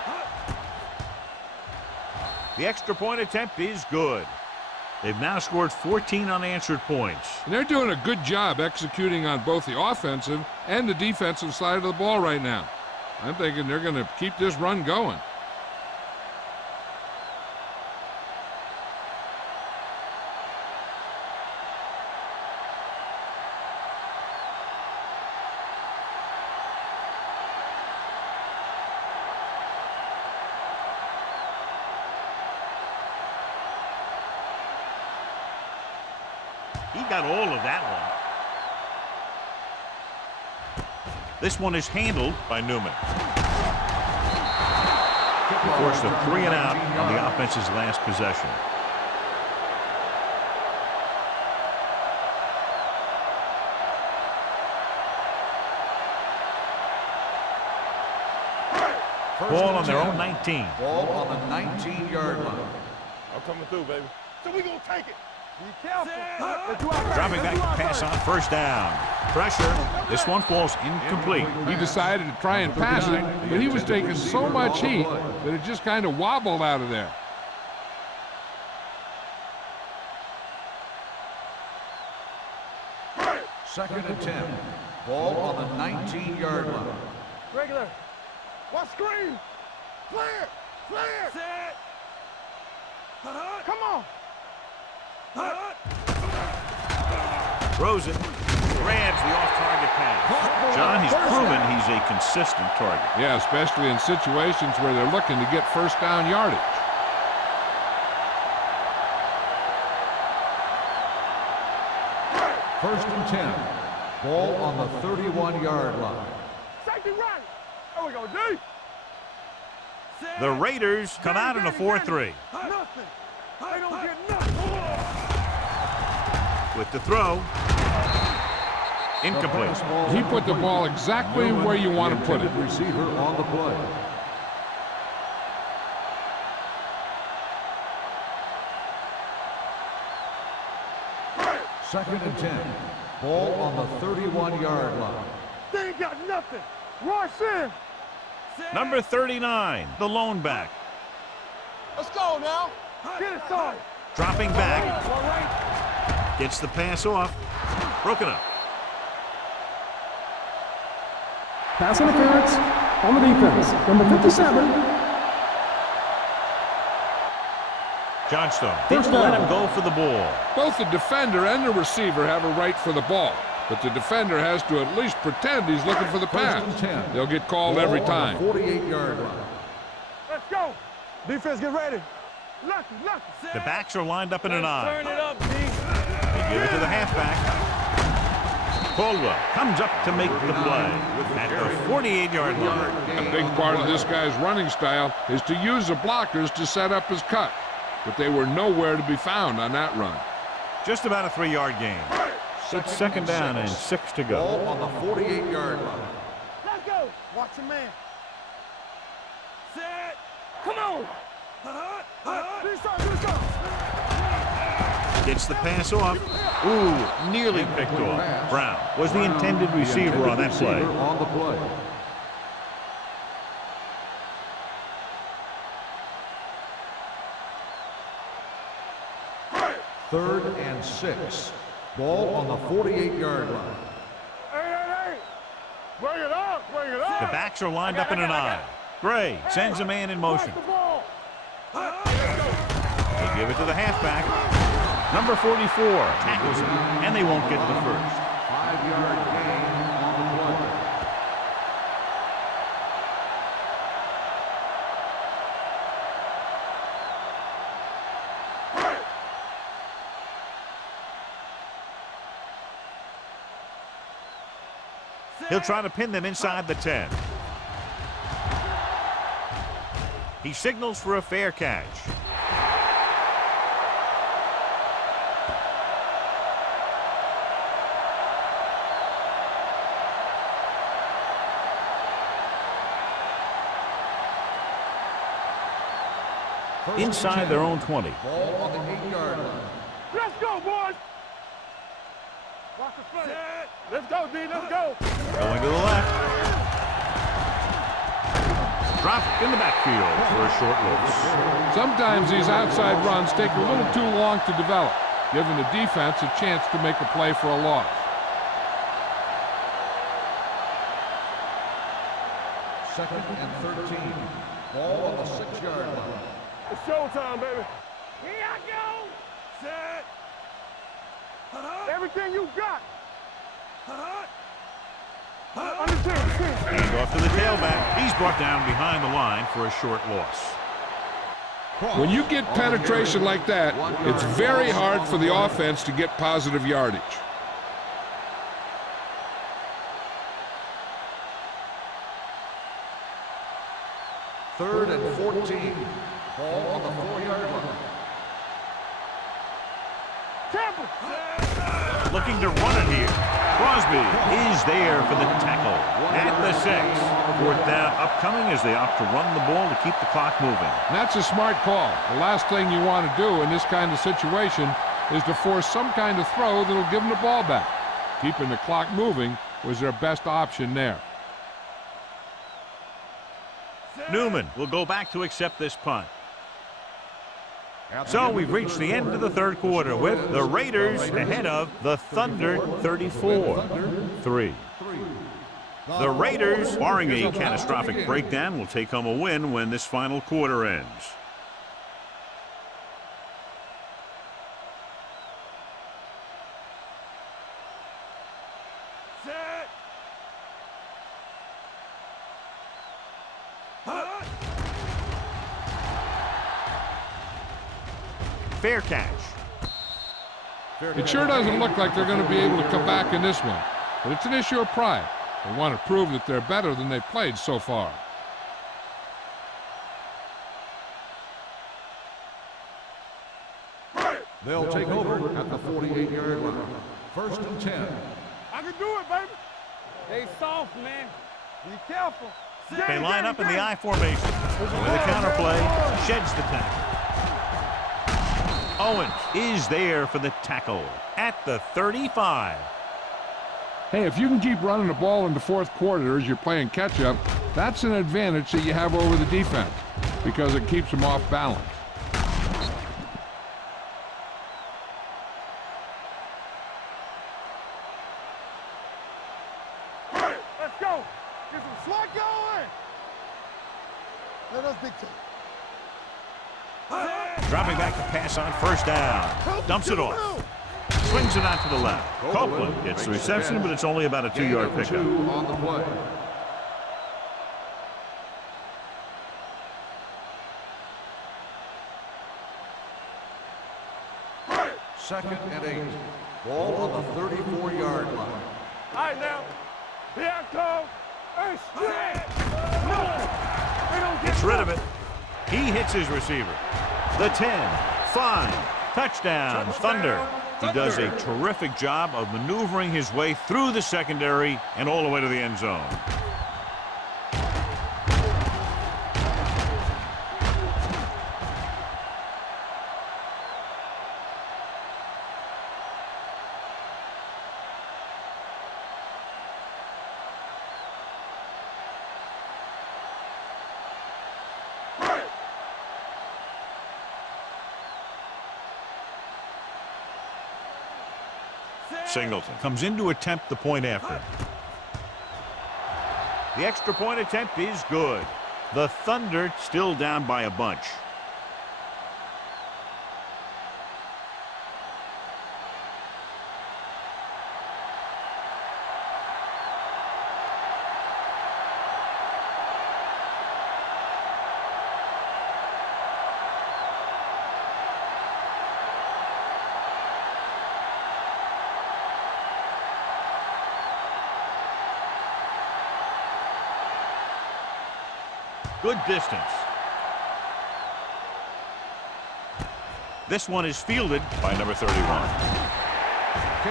The extra point attempt is good. They've now scored 14 unanswered points. And they're doing a good job executing on both the offensive and the defensive side of the ball right now. I'm thinking they're going to keep this run going. He got all of that one. This one is handled by Newman. Forced a 3 and out on the offense's last possession. Ball on their own 19. Ball on the 19-yard line. I'm coming through, baby. So we gonna take it. Be careful. Dropping back to pass on 1st down. Pressure. This one falls incomplete. He decided to try and pass it, but he was taking so much heat that it just kind of wobbled out of there. Second and 10. Ball on the 19-yard line. Regular. Watch screen. Clear. Clear. Set. Come on. Throws it. Grabs the off-target pass. John, he's proven he's a consistent target. Yeah, especially in situations where they're looking to get first down yardage. First and 10. Ball on the 31-yard line. Safety right. There we go, D. The Raiders come out in a 4-3. Nothing. I don't get nothing. With the throw. Incomplete. He put the ball exactly where you want to put it. Receiver on the play. Second and 10. Ball on the 31-yard line. They ain't got nothing. Rush in. Number 39, the lone back. Let's go now. Get it started. Dropping back. Gets the pass off. Broken up. Pass interference on the defense. Number 57. Johnstone didn't let him go for the ball. Both the defender and the receiver have a right for the ball, but the defender has to at least pretend he's looking for the pass. They'll get called every time. 48-yard line. Let's go. Defense, get ready. Lucky. The backs are lined up in an I. Turn it up, D. They give it to the halfback. Caldwell comes up to make the play at the 48-yard line. A big part of this guy's running style is to use the blockers to set up his cut, but they were nowhere to be found on that run. Just about a 3-yard gain. It's second down and 6 to go. Ball on the 48-yard line. Let's go. Watch your man. Set. Come on. Do something. Gets the pass off. Ooh, nearly picked off. Brown was the intended receiver on that play. On the play. Third and 6. Ball on the 48-yard line. Hey. Bring it up. The backs are lined up in an I. Gray sends a man in motion. The ball. They give it to the halfback. Number 44 tackles him, and they won't get the first. 5-yard gain on the play. He'll try to pin them inside the 10. He signals for a fair catch. Inside their own 20. Ball on the 8-yard line. Let's go, boys. Watch the play. Let's go, D. Let's go. Going to the left. Dropped in the backfield for a short loss. Sometimes these outside runs take a little too long to develop, giving the defense a chance to make a play for a loss. Second and 13. Ball on the 6-yard line. It's showtime, baby. Here I go. Set. Everything you got. Understand. Hand off to the tailback. He's brought down behind the line for a short loss. When you get penetration like that, it's very hard for the offense to get positive yardage. Third and 14. Ball on the 4-yard line. Tampa. Looking to run it here. Crosby is there for the tackle at the 6. Fourth down upcoming as they opt to run the ball to keep the clock moving. And that's a smart call. The last thing you want to do in this kind of situation is to force some kind of throw that'll give them the ball back. Keeping the clock moving was their best option there. Newman will go back to accept this punt. So we've reached the end of the third quarter with the Raiders ahead of the Thunder 34-3. The Raiders, barring a catastrophic breakdown, will take home a win when this final quarter ends. Fair catch. It sure doesn't look like they're going to be able to come back in this one, but it's an issue of pride. They want to prove that they're better than they've played so far. They'll take over at the 48-yard line. First and 10. I can do it, baby. They soft, man. Be careful. They line up in the I formation. With a counterplay, sheds the tackle. Owens is there for the tackle at the 35. Hey, if you can keep running the ball in the fourth quarter as you're playing catch-up, that's an advantage that you have over the defense because it keeps them off balance. Let's go. Get some Let us dictate. Dropping back to pass on first down. Dumps it off. Swings it out to the left. Copeland gets the reception, but it's only about a 2-yard pickup. 2 on the play. Second and 8. Ball on the 34-yard line. All right, now. Here I come. Hey, straight. Gets rid of it. He hits his receiver. The 10, 5, touchdown, Thunder. He does a terrific job of maneuvering his way through the secondary and all the way to the end zone. Singleton comes in to attempt the point after. The extra point attempt is good. The Thunder still down by a bunch. Good distance. This one is fielded by number 31.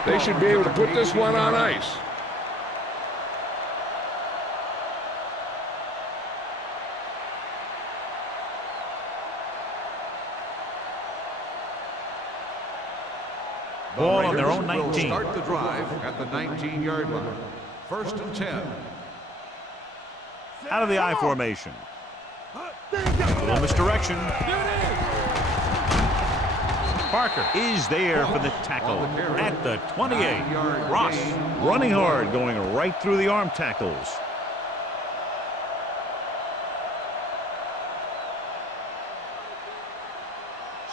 They should be able to put this one on ice. Ball on their own Will 19. start the drive at the 19-yard line. First and 10. Out of the I formation. A little misdirection. Parker is there for the tackle at the 28. Ross running hard, going right through the arm tackles.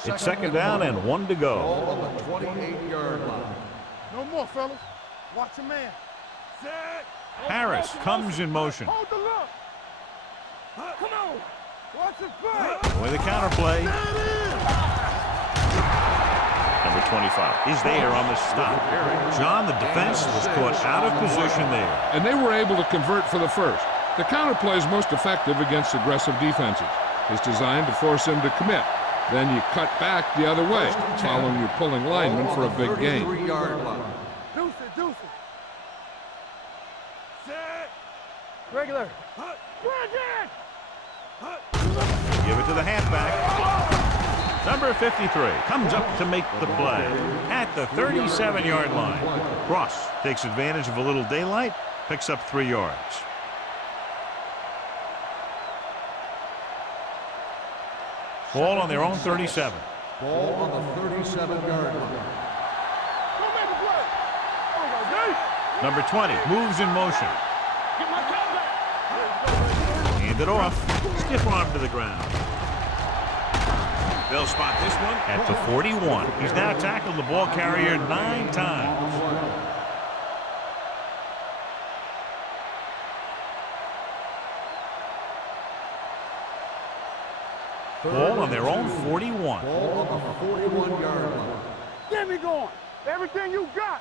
It's second down and 1 to go. Ball on the 28-yard line. No more, fellas. Watch your man. Set. Harris comes in motion. Hold the look. Come on. Watch his foot. With the counter play. Number 25 is there on the stop. John, the defense was caught out of position there. And they were able to convert for the first. The counterplay is most effective against aggressive defenses. It's designed to force them to commit. Then you cut back the other way, following your pulling lineman for a big gain. 33-yard line. Deuce it. Set. Regular. Bridget. Give it to the halfback. Number 53 comes up to make the play at the 37-yard line. Ross takes advantage of a little daylight, picks up 3 yards. Ball on their own 37. Ball on the 37-yard line. Don't make a play. Number 20 moves in motion. Get my comeback. Hand it off. Stiff arm to the ground. They'll spot this one at the 41. He's now tackled the ball carrier 9 times. Ball on their own 41. Ball on the 41-yard line. Get me going. Everything you got.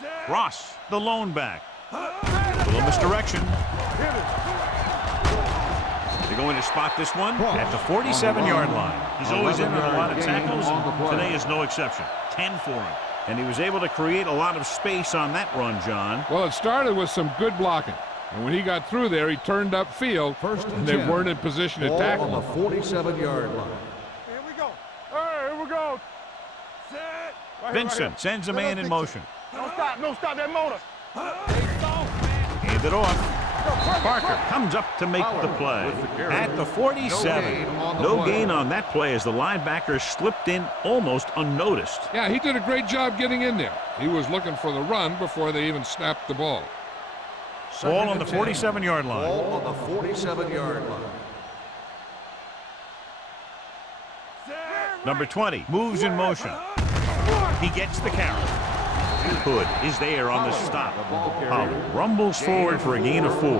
Set. Ross, the lone back. A little misdirection. Hit it. They're going to spot this one at the 47-yard line. He's always in on a lot of tackles. Today is no exception. 10 for him. And he was able to create a lot of space on that run, John. Well, it started with some good blocking. And when he got through there, he turned upfield, and they weren't in position to tackle him. Ball on the 47-yard line. Here we go. Hey, here we go. Set. Right Vincent here, right here. sends a man in motion. No stop that motor. Hand it off. Parker comes up to make the play at the 47. No gain on that play as the linebacker slipped in almost unnoticed. Yeah, he did a great job getting in there. He was looking for the run before they even snapped the ball. Ball on the 47-yard line. Ball on the 47-yard line. Number 20 moves in motion. He gets the carry. Hood is there on the stop. Pollard rumbles forward for a gain of 4.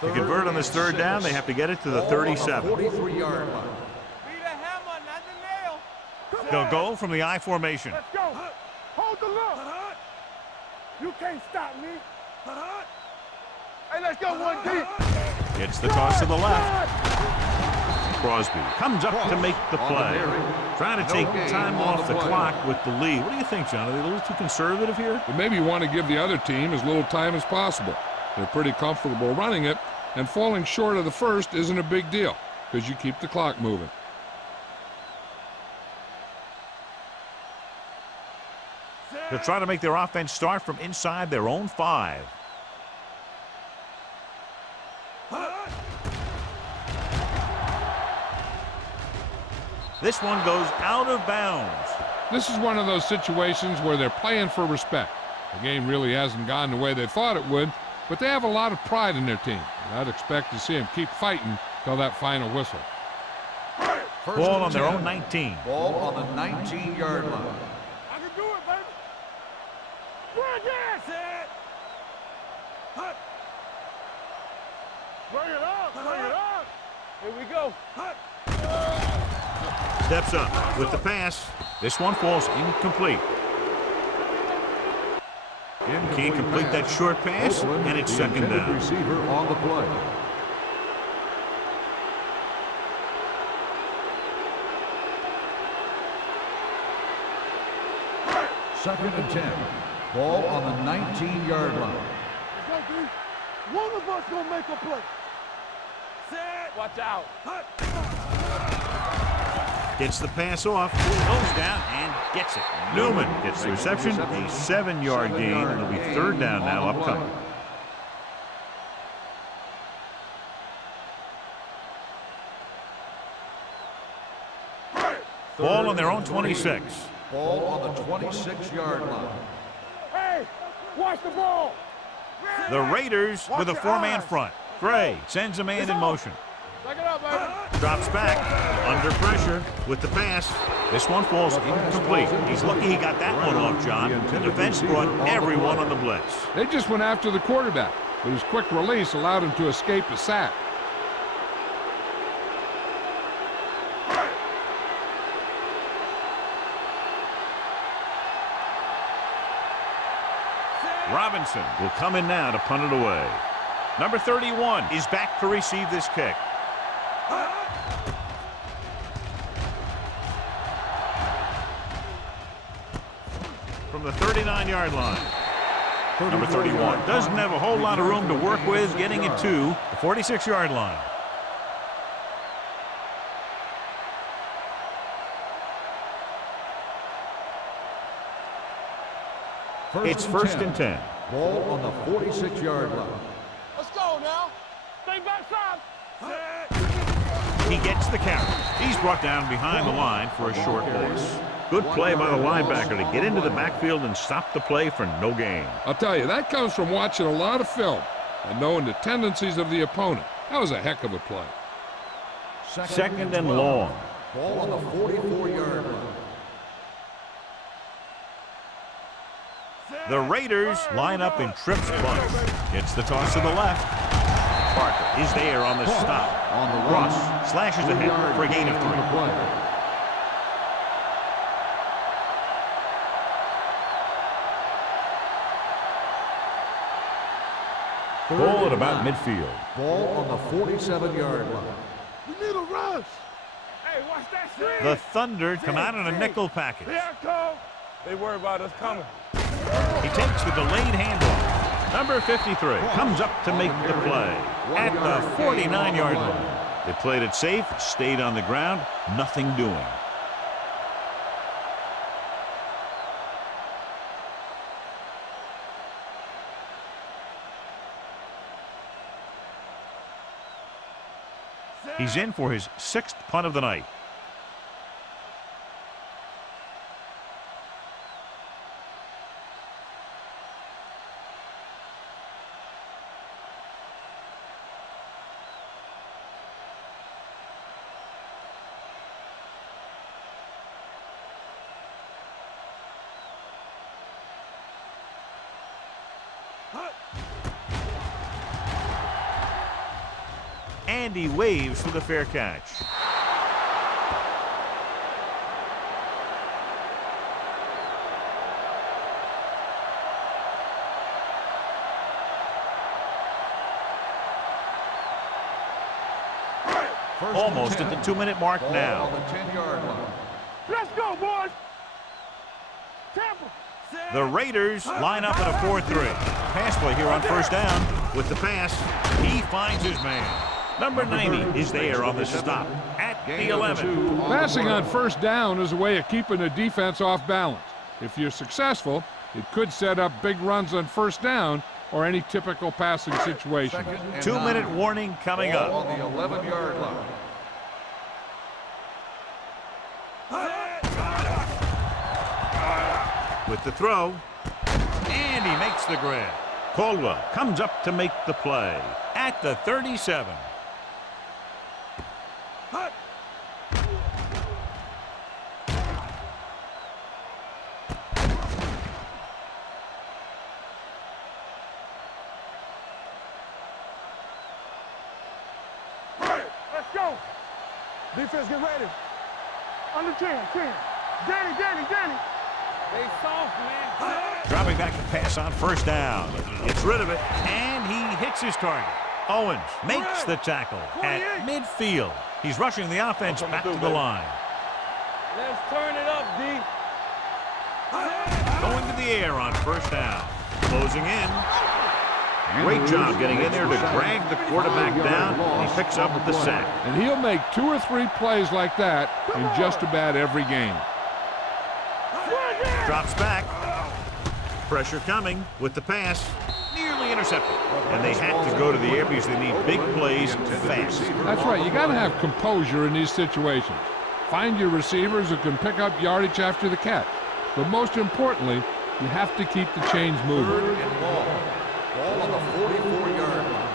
To convert on this third down, they have to get it to the 37. 43-yard line. Be the hammer, not the nail. They'll go from the I formation. Let's go. Hold the look. You can't stop me. Hey, let's go, 1 deep. It's the toss to the left. Crosby comes up to make the play. Trying to take time off the clock with the lead. What do you think, John? Are they a little too conservative here? But maybe you want to give the other team as little time as possible. They're pretty comfortable running it, and falling short of the first isn't a big deal because you keep the clock moving. They'll try to make their offense start from inside their own 5. This one goes out of bounds. This is one of those situations where they're playing for respect. The game really hasn't gone the way they thought it would, but they have a lot of pride in their team. And I'd expect to see them keep fighting till that final whistle. Ball on their own 19. Ball on the 19-yard line. I can do it, baby. Bring it. Bring it up. Bring it up. Here we go. Steps up with the pass. This one falls incomplete. Can't complete that short pass, and it's second down. Receiver on the play. Second and 10. Ball on the 19-yard line. Let's go, D. One of us gonna make a play. Set. Watch out. Gets the pass off, goes down, and gets it. Newman gets the reception, a 7-yard gain. It'll be third down now upcoming. Ball on their own 26. Ball on the 26-yard line. Hey, watch the ball. The Raiders with a 4-man front. Gray sends a man in motion. Take it up, baby. Drops back, under pressure with the pass. This one falls incomplete. He's lucky he got that one off, John. The defense brought everyone on the blitz. They just went after the quarterback, but his quick release allowed him to escape a sack. Robinson will come in now to punt it away. Number 31 is back to receive this kick. From the 39-yard line. Number 31 doesn't have a whole lot of room to work with, getting it to the 46-yard line. It's first and 10. Ball on the 46-yard line. Let's go now. Stay backside. He gets the carry. He's brought down behind the line for a short loss. Good play by the linebacker to get into the backfield and stop the play for no gain. I'll tell you, that comes from watching a lot of film and knowing the tendencies of the opponent. That was a heck of a play. Second and long. Ball on the 44-yard line. The Raiders line up in trips bunch. Gets the toss to the left. Parker is there on the stop. On the Ross run. slashes ahead for a gain of 3. Ball at about midfield. Ball on the 47-yard line. We need a rush. Hey, watch that shit. The Thunder come out in a nickel package. Here it comes. They worry about us coming. He takes the delayed handoff. Number 53 comes up to make the play at the 49-yard line. They played it safe, stayed on the ground, nothing doing. He's in for his 6th punt of the night. and he waves for the fair catch. Almost at the 2-minute mark now. On the 10-yard line. Let's go, boys. Tampa. The Raiders line up in a 4-3. Pass play here on first down. With the pass, he finds his man. Number 90 is there on the stop at the 11. Passing on first down is a way of keeping the defense off balance. If you're successful, it could set up big runs on first down or any typical passing situation. 2-minute warning coming up. On the 11-yard line. With the throw, and he makes the grab. Caldwell comes up to make the play at the 37. Let's go. Defense, get ready. Under 10. Danny. They soft, man. Dropping back to pass on first down. Gets rid of it, and he hits his target. Owens makes the tackle at midfield. He's rushing the offense back to the line. Let's turn it up, D. Going to the air on first down. Closing in. Great job getting in there to drag the quarterback down, and he picks up the sack. And he'll make 2 or 3 plays like that in just about every game. Drops back. Pressure coming with the pass. Nearly intercepted. And they have to go to the air because they need big plays fast. That's right. You got to have composure in these situations. Find your receivers who can pick up yardage after the catch. But most importantly, you have to keep the chains moving. Third and long. Ball on the 44-yard line.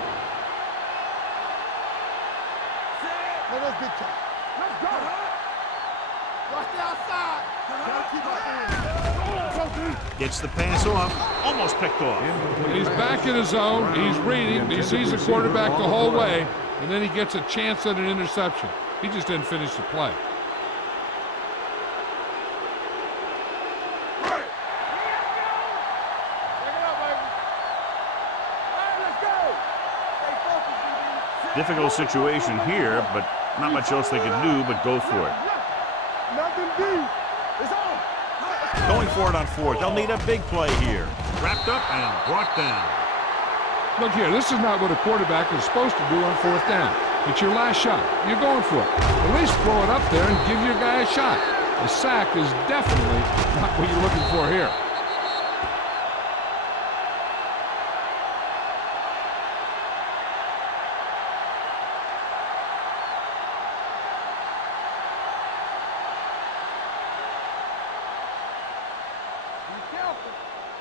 Let's go. Watch the outside. Gotta keep up in. Gets the pass off. Almost picked off. He's back in his zone. He's reading. He sees the quarterback the whole way. And then he gets a chance at an interception. He just didn't finish the play. Difficult situation here, but not much else they can do but go for it. Nothing deep. It's on. Going for it on fourth. They'll need a big play here. Wrapped up and brought down. Look here, this is not what a quarterback is supposed to do on fourth down. It's your last shot. You're going for it. At least throw it up there and give your guy a shot. A sack is definitely not what you're looking for here.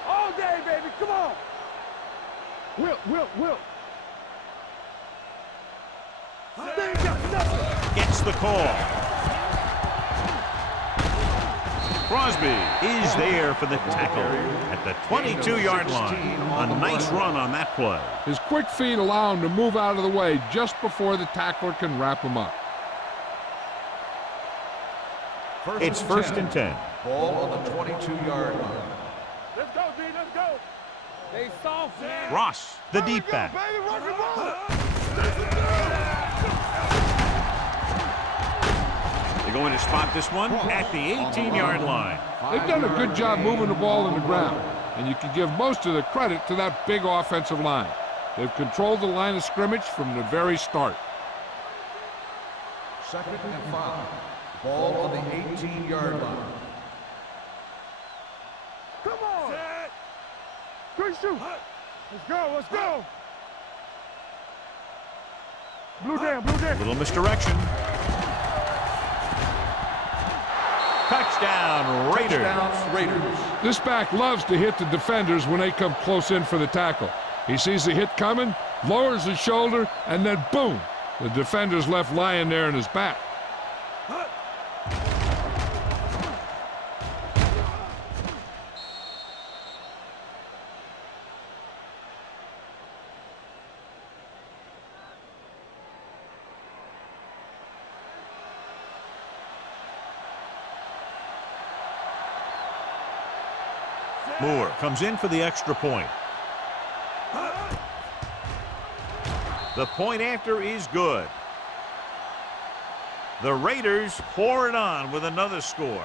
All day, baby. Come on. Will. Gets the call. Crosby is there for the tackle at the 22-yard line. A nice run on that play. His quick feet allow him to move out of the way just before the tackler can wrap him up. It's first and 10. Ball on the 22-yard line. Let's go, D. Let's go. They soft, man. Ross, the deep back. Baby, rock and roll. They're going to spot this one at the 18-yard line. They've done a good job moving the ball in the ground, and you can give most of the credit to that big offensive line. They've controlled the line of scrimmage from the very start. Second and 5. Ball on the 18-yard line. Come on. Good shoot. Let's go. Blue down. Little misdirection. Touchdown, Raiders. This back loves to hit the defenders when they come close in for the tackle. He sees the hit coming, lowers his shoulder, and then boom, the defender's left lying there in his back. Moore comes in for the extra point. The point after is good. The Raiders pour it on with another score.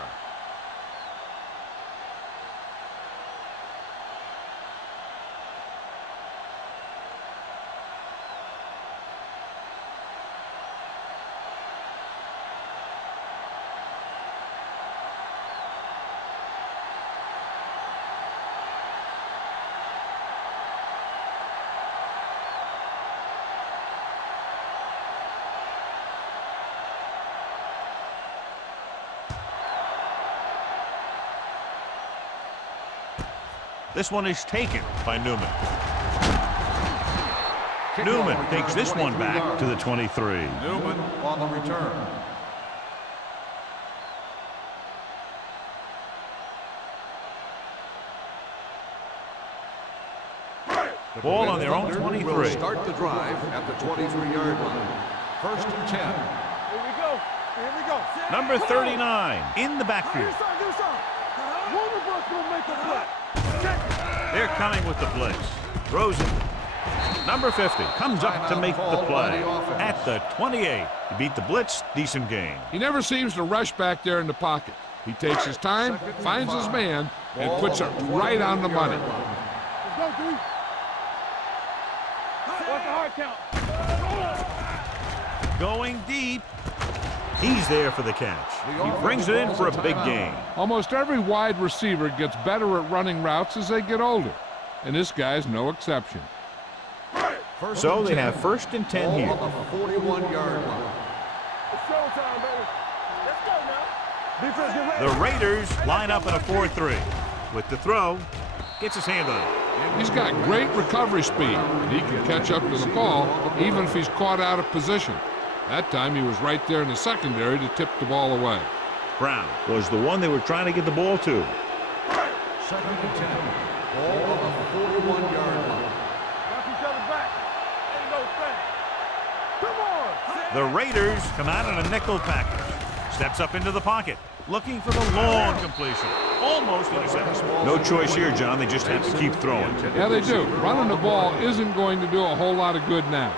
This one is taken by Newman. Newman takes this one back to the 23. Newman on the return. The ball on their own 23. Will start the drive at the 23-yard line. 1st and 10. Here we go. Here we go. Number 39 in the backfield. They're coming with the blitz. Throws it. Number 50 comes up to make the play at the 28. He beat the blitz. Decent game. He never seems to rush back there in the pocket. He takes his time, finds his man, and puts it right on the money. Let's go, dude. What's the hard count? Going deep. He's there for the catch. He brings it in for a big gain. Almost every wide receiver gets better at running routes as they get older, and this guy's no exception. So they have 1st and 10 here. On the 41-yard line. It's showtime, baby. Let's go now. Defense, get ready. The Raiders line up in a 4-3. With the throw, gets his hand on it. He's got great recovery speed, and he can catch up to the ball even if he's caught out of position. That time he was right there in the secondary to tip the ball away. Brown was the one they were trying to get the ball to. 2nd and 10. Ball on the 41-yard line. Knock each other back. Ain't no thing. Come on. The Raiders come out in a nickel package. Steps up into the pocket, looking for the long completion. Almost intercepted. No choice here, John. They just have to keep throwing. Yeah, they do. Running the ball isn't going to do a whole lot of good now.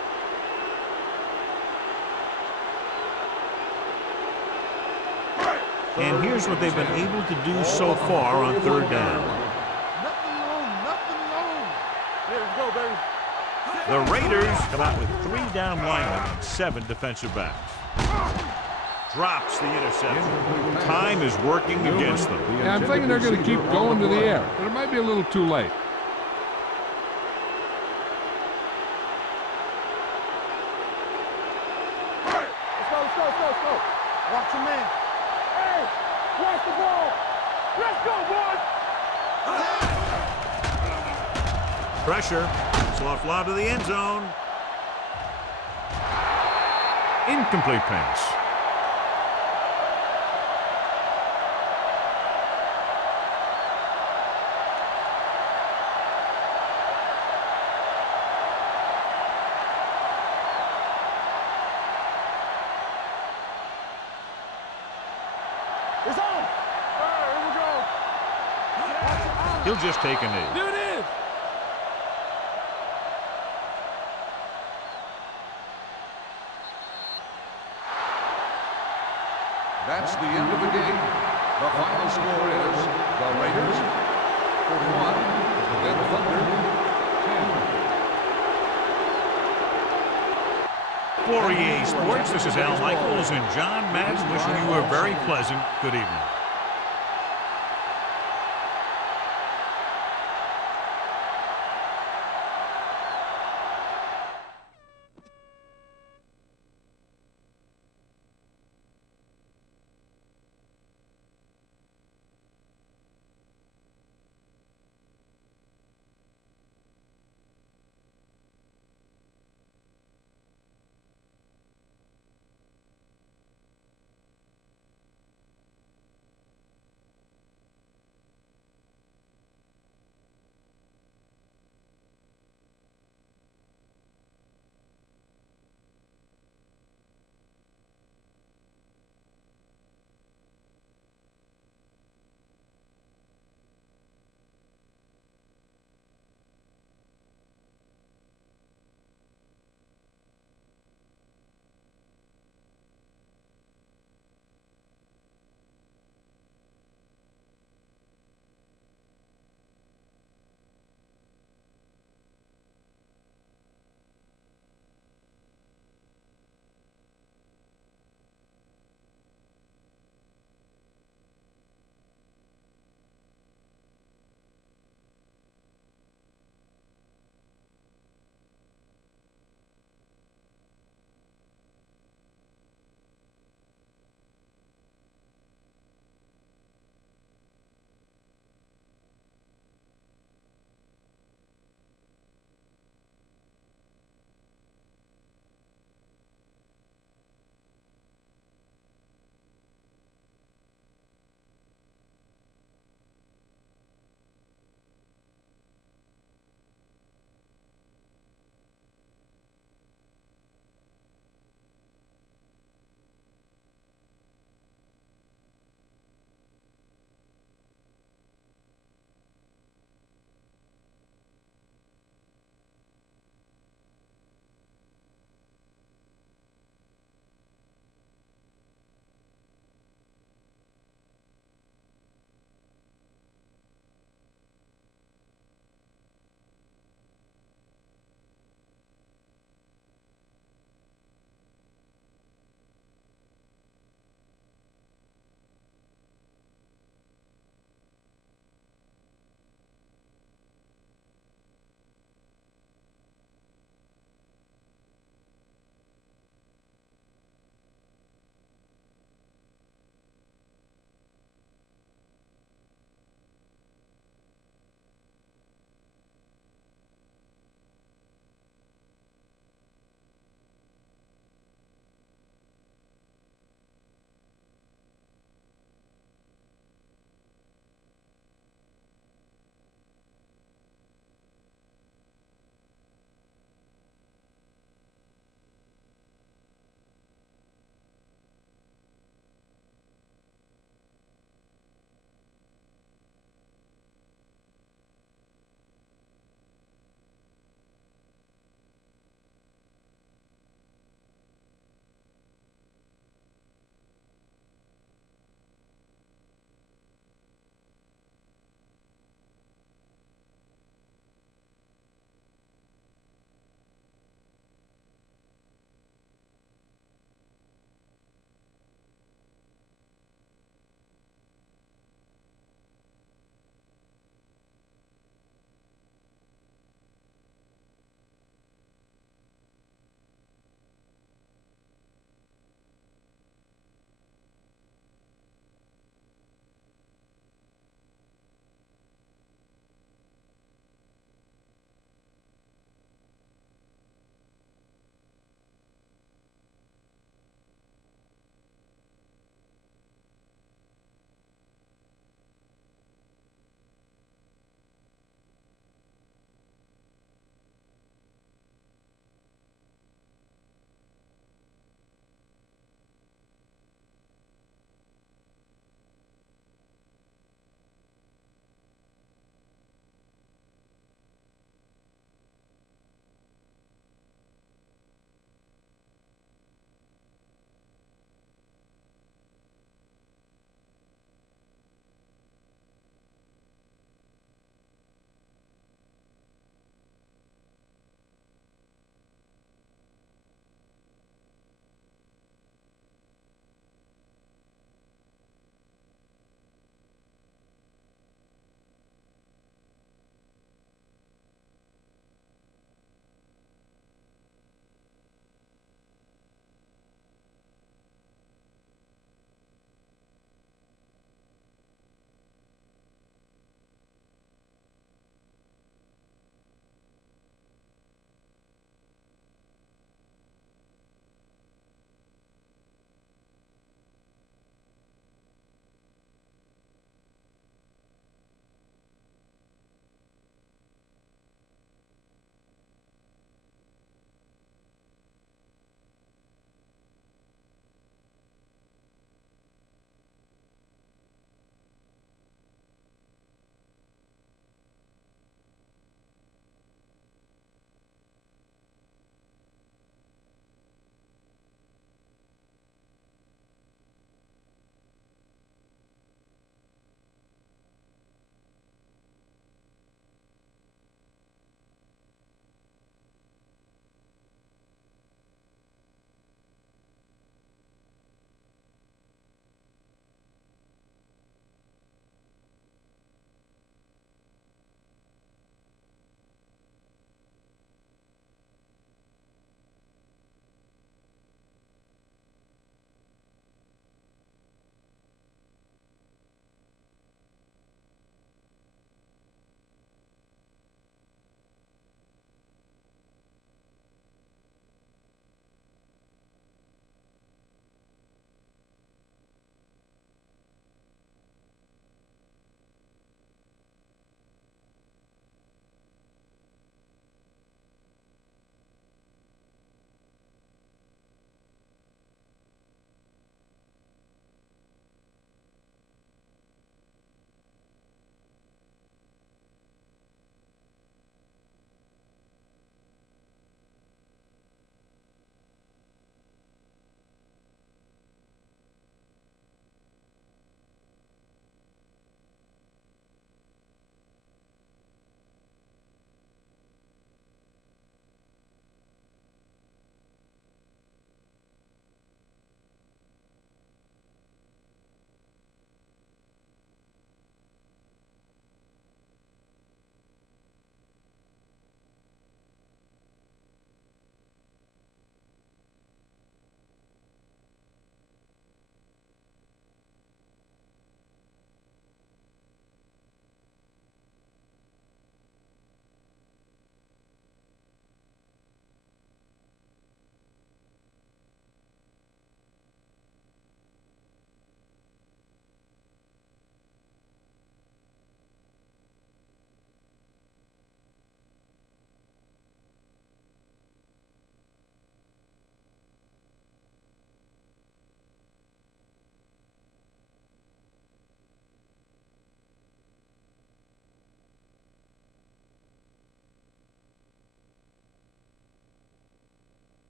And here's what they've been able to do so far on 3rd down. Nothing long, nothing long. Here we go, baby. The Raiders come out with 3 down linemen and 7 defensive backs. Drops the interception. Time is working against them. Yeah, I'm thinking they're going to keep going to the air, but it might be a little too late. Let's go. Watch your man. Hey, watch the ball. Let's go, boys. Pressure. Slow fly to the end zone. Incomplete pass. It's on. All right, here we go. He'll just take a knee. There it is. That's the end of the game. The final score is the Raiders 41 and the Thunder 10. For EA Sports, this is Al Michaels and John Madden wishing you a very pleasant good evening.